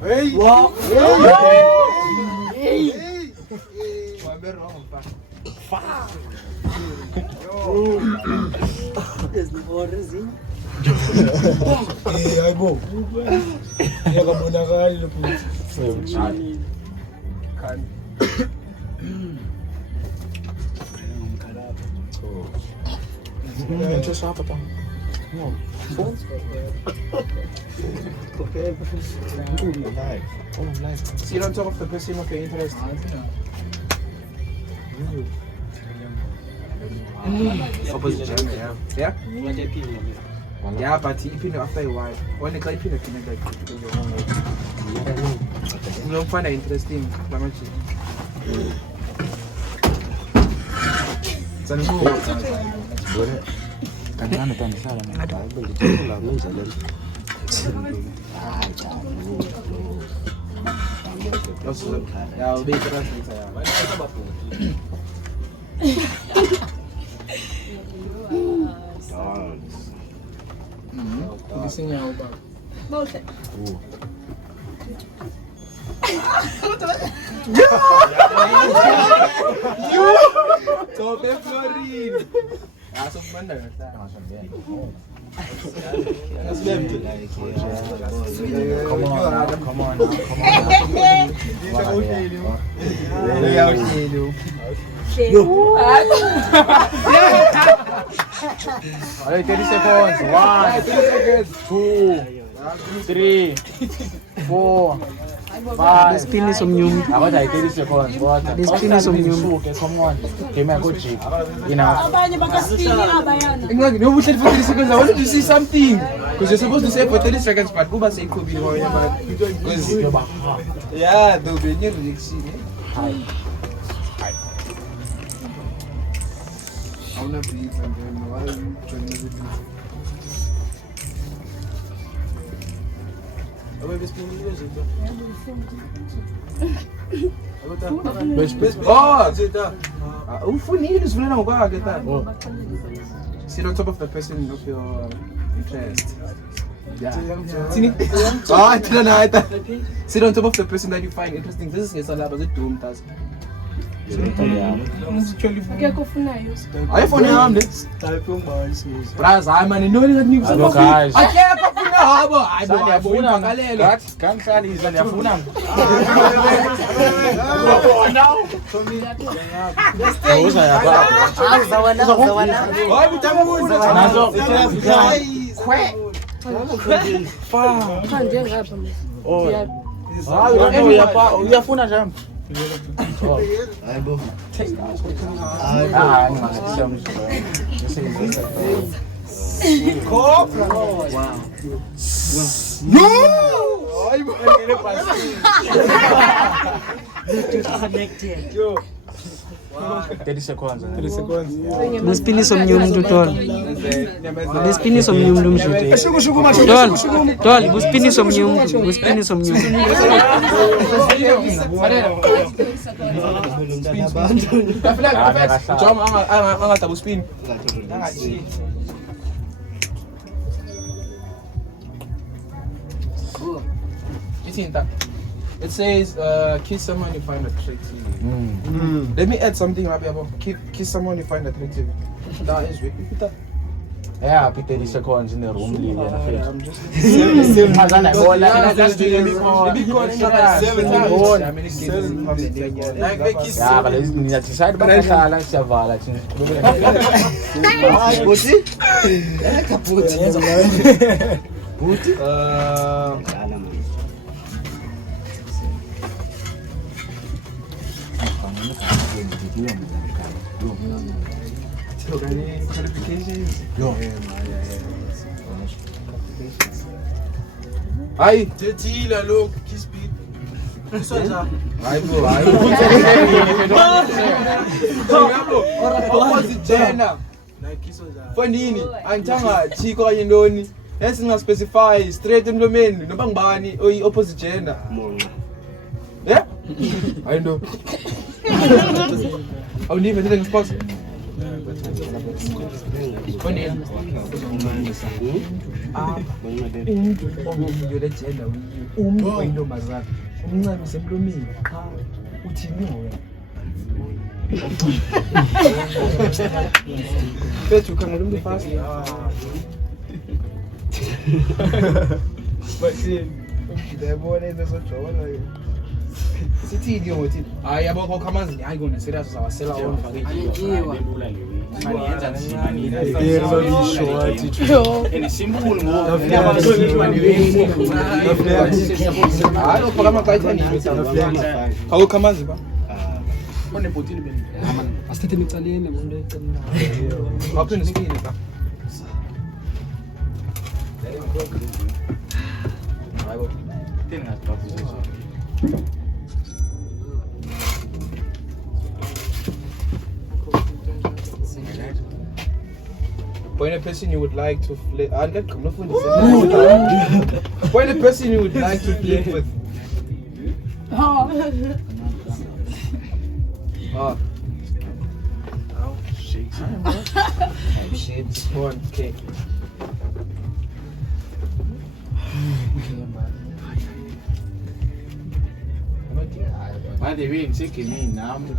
Hey! Wow! Hey! I go. See it on top of the person of your interest. Opposite gender, yeah? Yeah, but even after a while, when the guy pin a thing like you don't find it interesting. It's a new I'll be Top Florin. Asok mana? Come on. Alright, 30 seconds. 1, 2, 3, 4, 5. Spini somnyum. About 30 seconds. What? This pin is somnyum. Okay, someone came and go cheap. Enough. No, we said for 30 seconds. I wanted to see something. Because you're supposed to say for 30 seconds, but Uba say it could be more. Yeah, they'll be near the scene. I want to breathe and then why are you trying to do it? Sit on top of the person of your interest. Yeah. Sit on top of the person that you find interesting. This is a doom task. iPhone yami Braz, hayi man, noni ngathi Hello, guys. akekho funa habo. Hayi bo, Ngiyafuna ivakalelo. kanhlaliza ngiyafuna. Hayi butamuza. Nazo. Uyafuna nje. Hayibo. No! 30 seconds. Buspini somnyum tutol. Buspini somnyum dum shite. Tol, buspini somnyum. It says, kiss someone you find attractive. Let me add something, Rabiabo. Kiss someone you find attractive. That is weak. Yeah, happy 30 seconds in the room. I'm just. Ai, tetila look, kiss beat. Ai bro, opposite gender. For nini? Antanga chiko kanye ndoni. Esinga specify straight emlomeni noma ngibani oyi opposite gender. Yeah? I know. I'll leave it in the spot. Sithi idiomothi hayi yabo khamazi hayi kona serious awasela on Alikiwa. Maniyenza nje manina. and simple ngoba hayi ufaka amaqayithani hawu khamazi ba one bottle beni asithathe emicaleni umuntu eceleni awuphinde sipine ba hayibo Thini ngasibabuza. Point a person you would like to flirt. Point a person you would like to flirt with. Oh, shakes. Shakes. One, okay. By the way, ngisheke nini nami.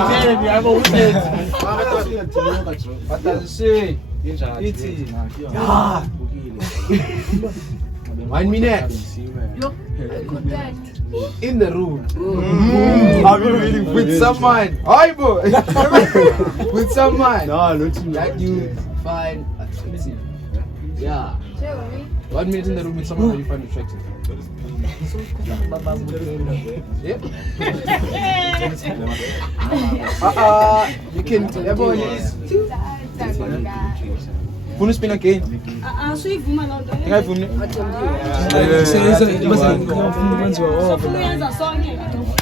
Utheni yabo utheni. Batazishe. Injani? Ithi. Ah. 1 minute. Look, good dad. In the room. With someone. Hi boy. With someone. No, not That you find attractive. Yeah. Jeremy. 1 minute in the room with someone that you find attractive. Yep. You can everyone is. Funu spin again. Suyivuma loo nto. Ngayivumi. Sofuyenza sonke.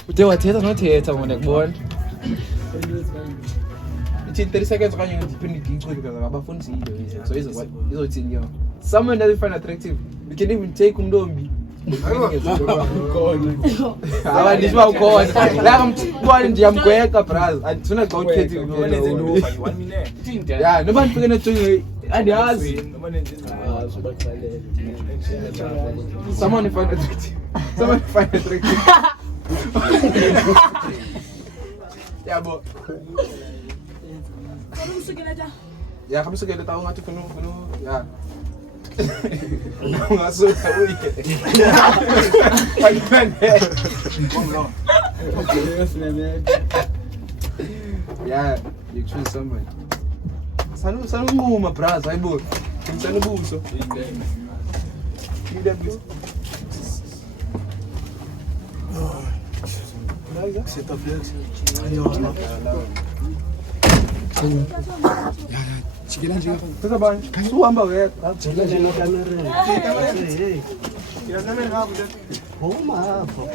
Uthe wathetha nothetha ngone kubona. Ithi 30 seconds kanye ngiphinda igiqo because abafundisile so izothini yo. Someone that you find attractive, you can even take undombi. Abandishwa ukhona. La ngibona nje yamgweka bras. Andifuna go khethi ubone 1 minute. yeah, noma nifike nejonge andiyazi. Someone find attractive. Someone find attractive. Yeah, but yeah, kamu sekali tahu ngaji penuh ya. Masuk tahu ya. Yeah, you choose someone. Sanu nguma bras, hayibo. Sanu buso. Set up legs. Chikela nje. Sasa bana, suhamba weka. Chikela nje no camera. Hey. Ya camera ngapo nje. Homa hapo.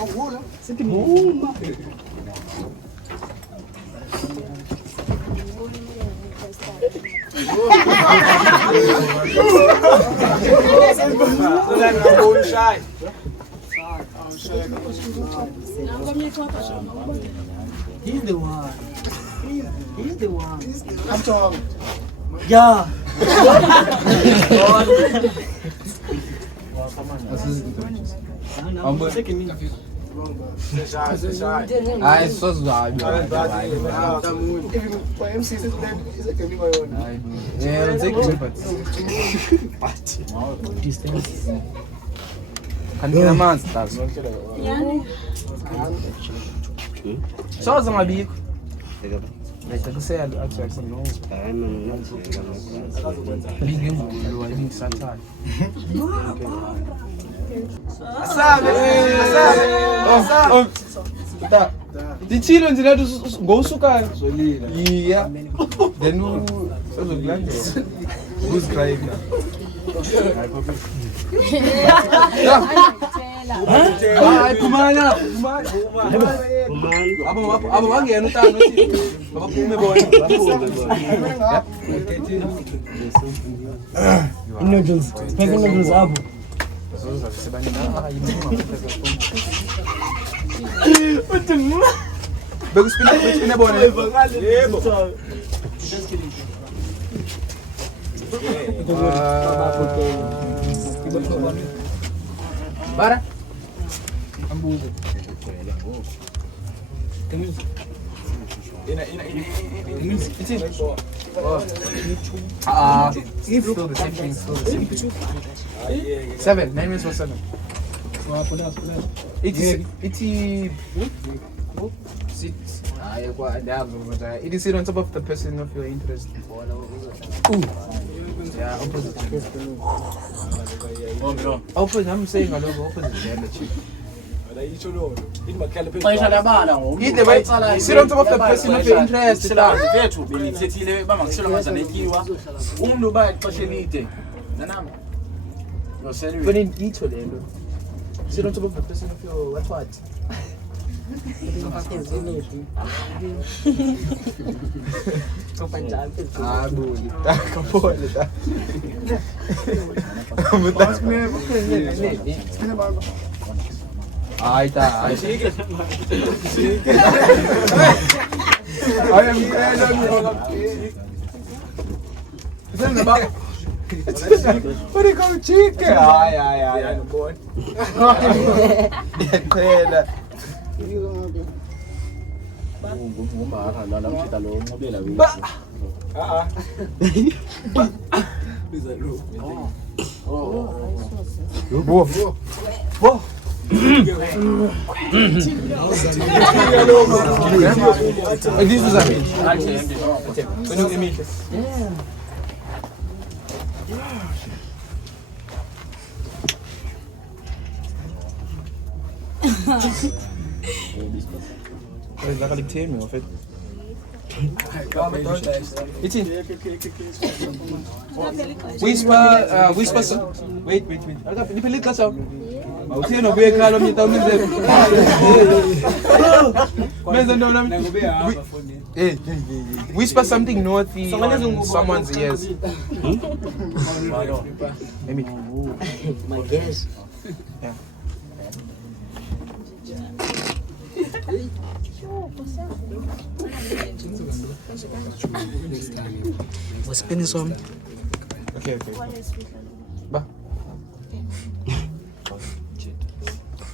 Awula. Sithi homa. He's the one. He's the one. I'm talking. Yeah. Ai, só zoado. Kwa MC is a kemi mayona. É, eu sei que kan kina mas tas. Só za mabiko. Like I said, actually no. Big lo wali satani. Asabe. Ta. Dichilo ndina ngosuka zolila. Yeah. Then uzokulanda. Who's crying now? Ay, kumana. Aba wangena utano thi. Baphume bona. Noodles. Pheka noodles apho. Zoza sebanyana yimuma. Bekuspina bona. Yebo. Para. Ambuzo. Still the same thing. 7. 9 minutes for 7. It is sit on top of the person of your interest. Yeah, opposite. Opposite. I'm saying I love opposite. Xesha labala Either way, sit on top of the person of your interest. Sethu benithethile bangakusela ngaza netyiwa. Umuntu ba ixesha elide. Nanami. Yo serious. But in each of them, sit on top of the person of your what? Ah, bully. Kapole ta. Ai tá. I am glad. What go chicken? Hayi. Ndiyaphela. Ngumara lana mthita lo unqobela wethu. Wo. This is a Whisper, sir. Wait. Whisper something naughty on someone's ears. My guess. Yeah. Was spinning some. Okay. Ba.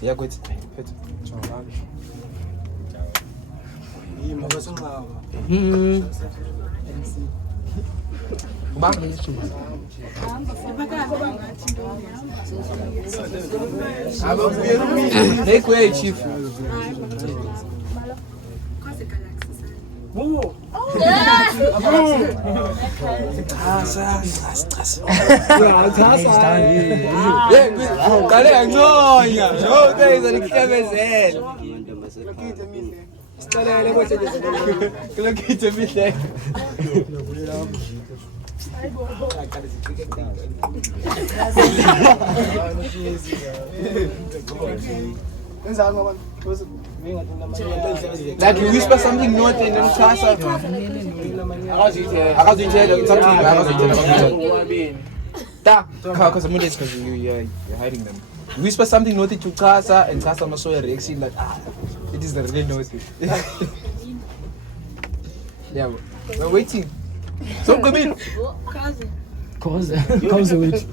Yeah, good. Ba. Make way, chief. Like you whisper something naughty and then Tasa. Because you're hiding them. You whisper something naughty to Tasa and Tasa must show a reaction like, it is the really naughty. Yeah, we're waiting. So come in. Cause which.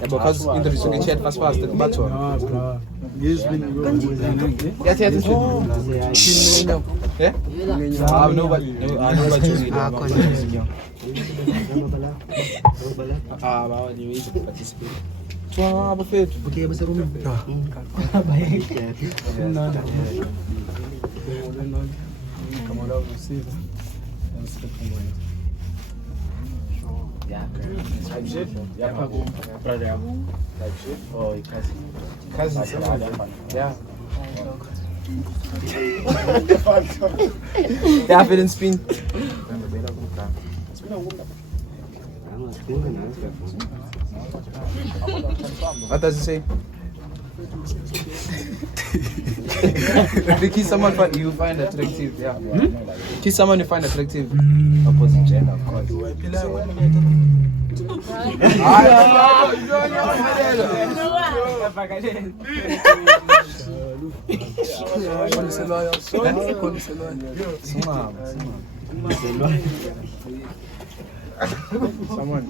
Because introducing a chat fast, but Yes, yeah? I know what brother. Oh, cousin. Yeah. Yeah, fit and spin. What does it say? Kiss someone you find attractive, yeah. Kiss someone you find attractive. Opposite gender, of course. Someone.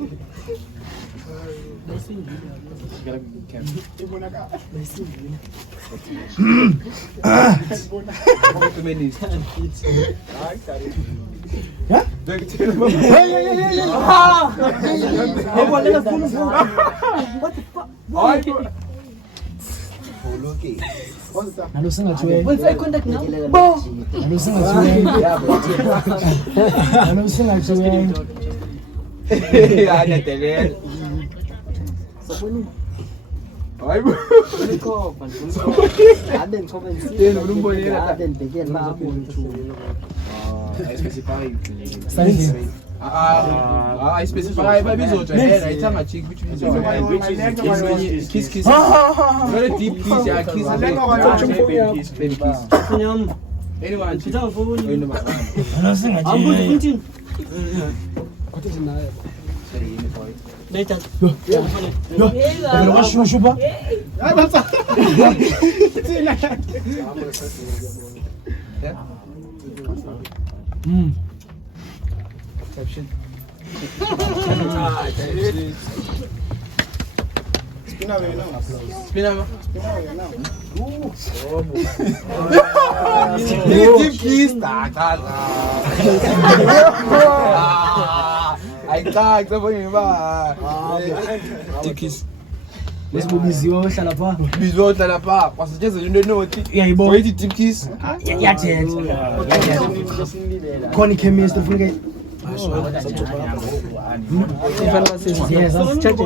Hayibo. Ulikhopha ngabe ngithoba Yena ulimbonile ngabe ndibekele lapho I specify. Science. I specify babizojayela ithanga chick which means kiss. Very deep kiss, yeah, kiss. Baby kiss. Anyone? Deep kiss. I can't deep kiss. Wesibubiziwe ohlala pha. Biziwe ohlala pha. Wasitsheze into enothi. Uyayibona Wayithi deep kiss. Yathetha. Khona ichemist ufuneke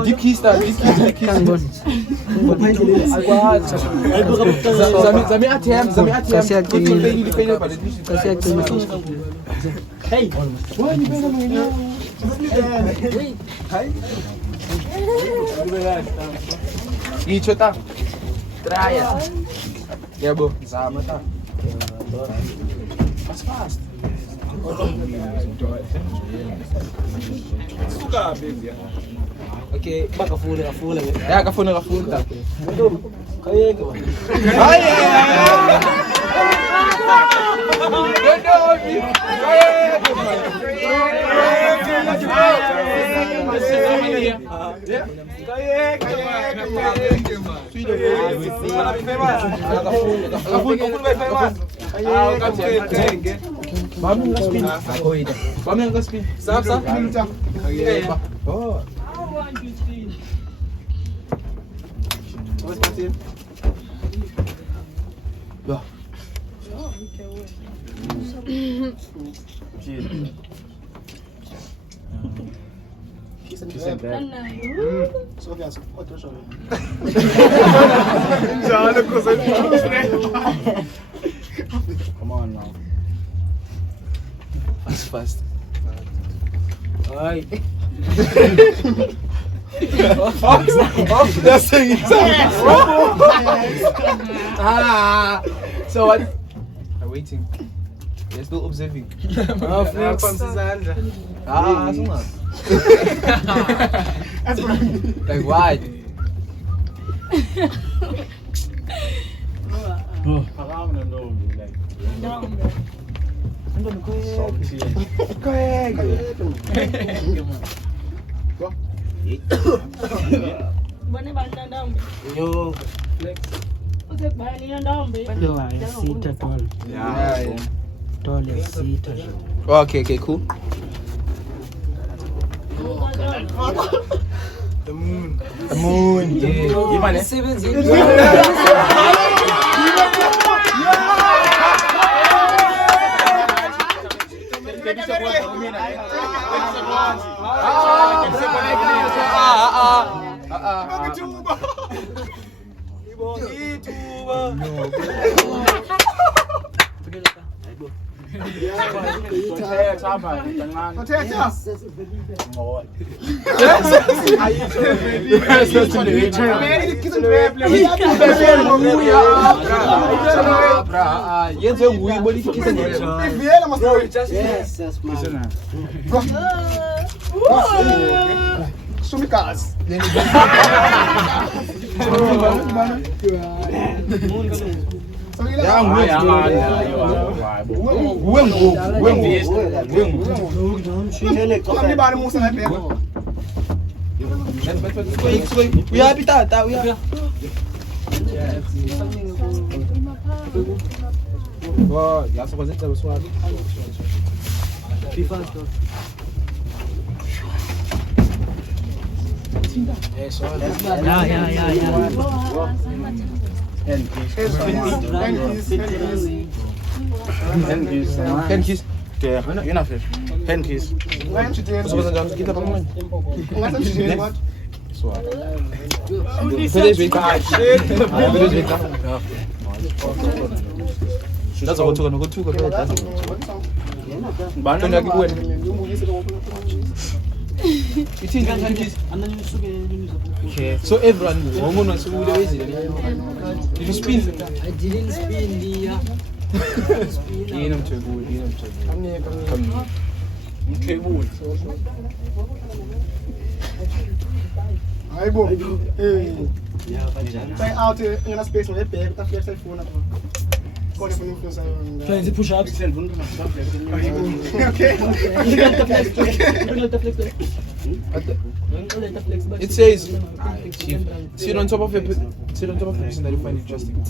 Deep kiss. Zami attempt. Hey. Icho ta. Traya. Yabo, zama ta. Fast. Okay, bakafuna. Ya kafuna. Kayeke. Come on now. Fast. Ay. That's saying so what? I'm waiting. They're still observing. Like what? Bone bantandombe. Yo. Usebani ndombe. Yo, sita tall. Yeah. Tall sita. Okay, cool. The moon. Yeah. Pen kiss. swap. That's what we're going to go to. Okay, so everyone, did you spin? I didn't spin the. Aí, bom. Sai out in a space with a pair, but I flex phone. Trying to push up. It says, sit on top of the person that you find interesting.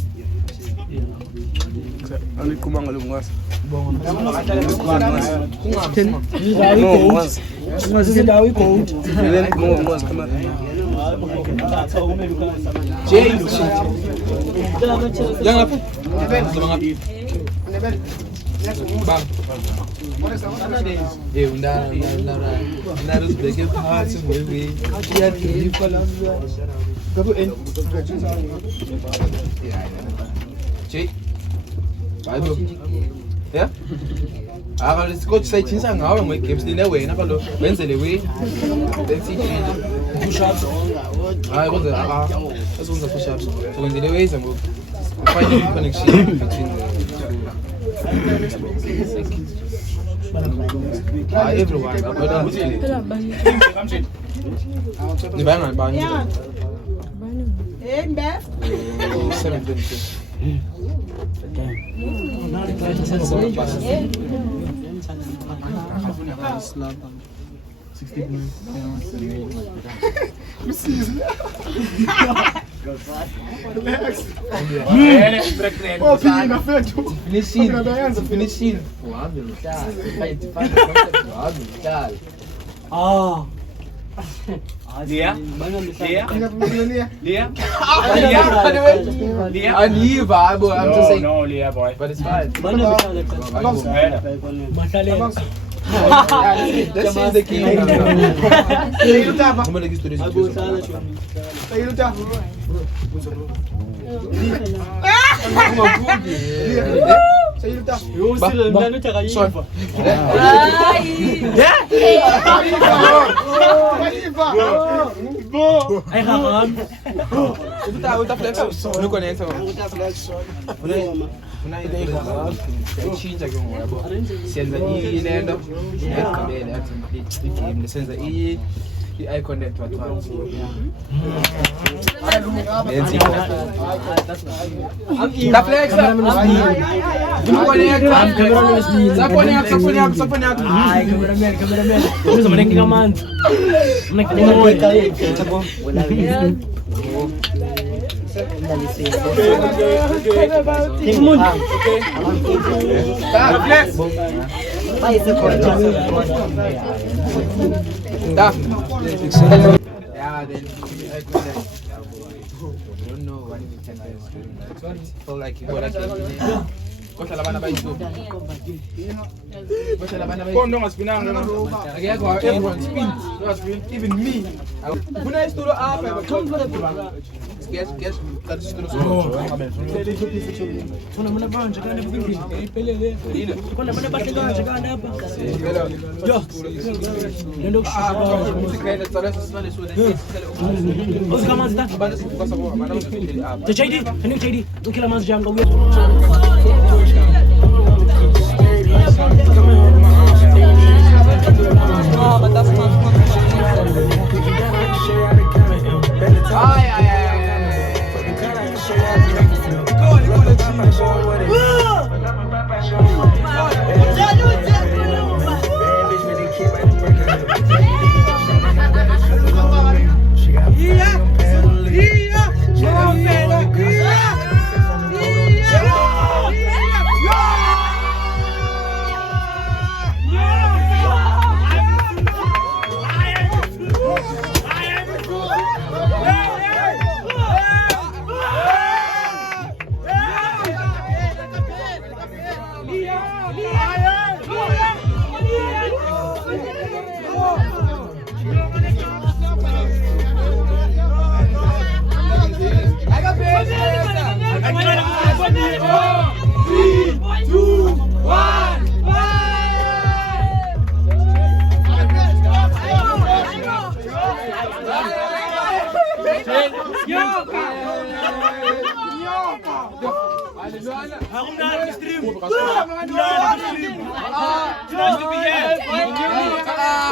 Yeah? Ah, let's go to say things and how we games in the way. Never look. When's the way? Let's see. Push ups. I was that's one of the push ups. So when the ways and we'll find the connection between the everyone. The band. Yeah. Finishing. I'm just saying. No, Leah, boy. But it's fine. Let's see the king. I connect what once. Yeah, then I don't know what it is. Feel like you go like even me. When I stood up, I come for the guess, that's the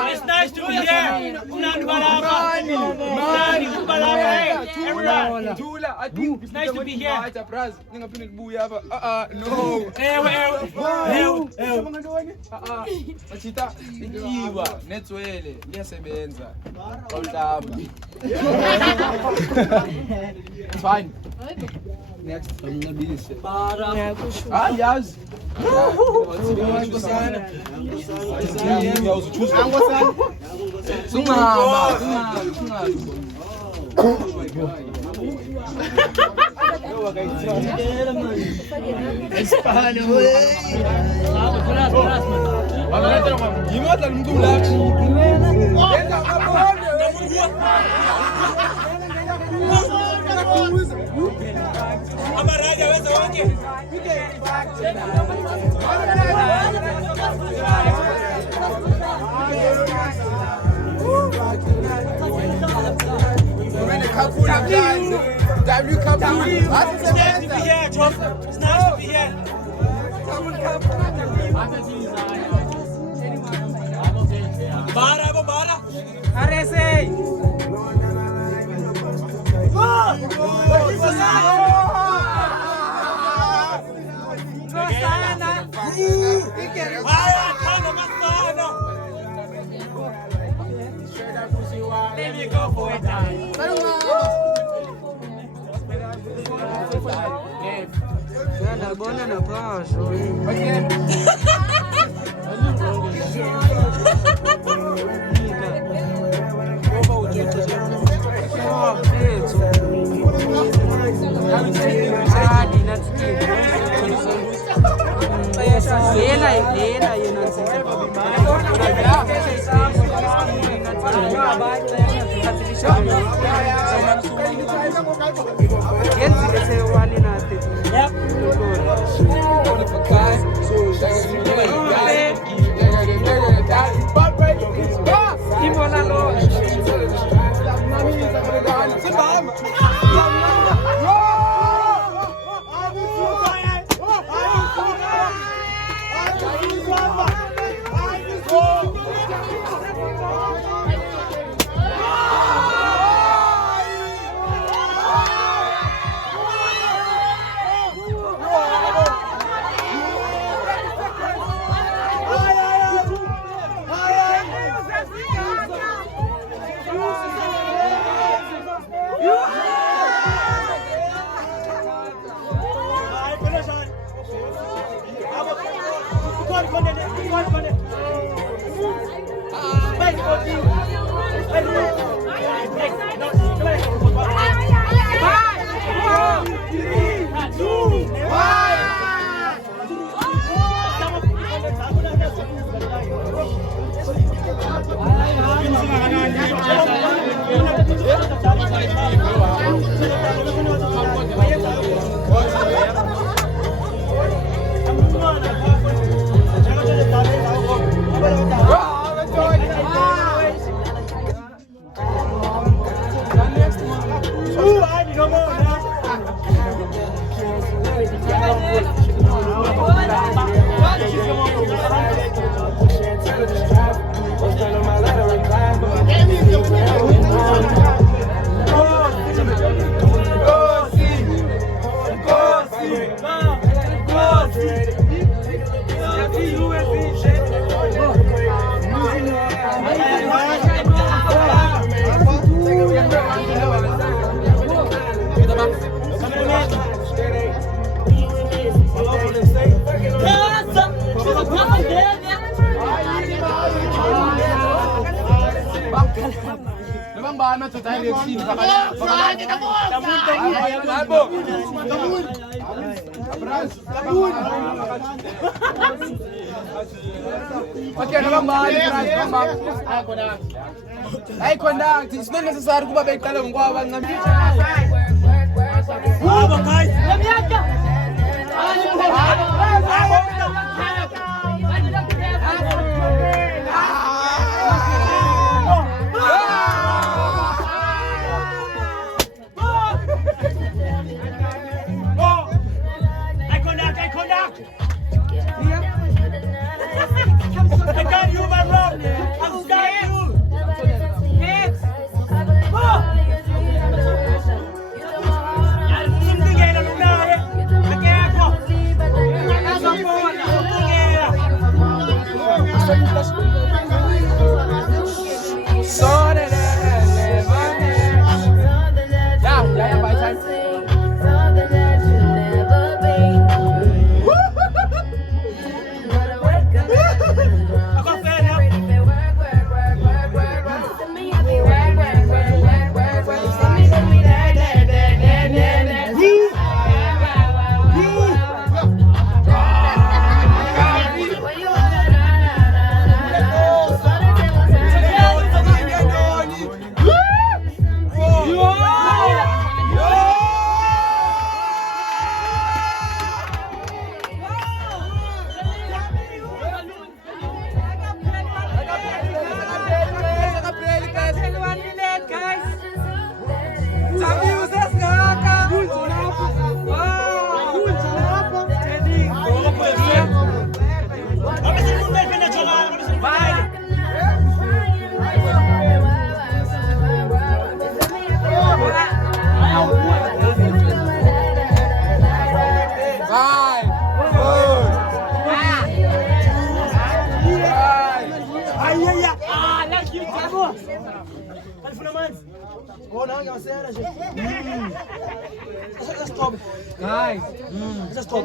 It's nice to be here. It's nice to be here. It's fine. Next. Yes. It's nice to be here. Bara. Arese. Let me go for a time. Hey, conduct, it's not necessary to be telling what I'm Alifuna amanzi. Ngona ngiyasela nje. Stop. Guys. Stop.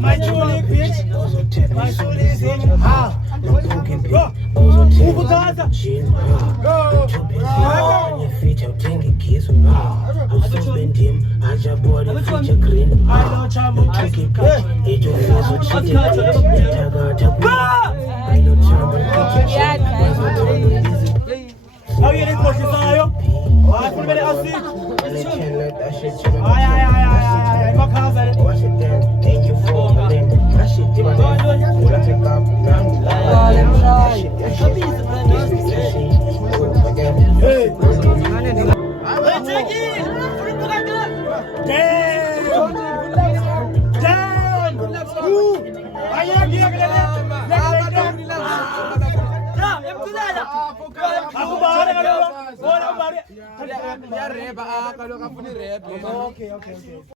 My truly bitch. My truly bitch. Okay.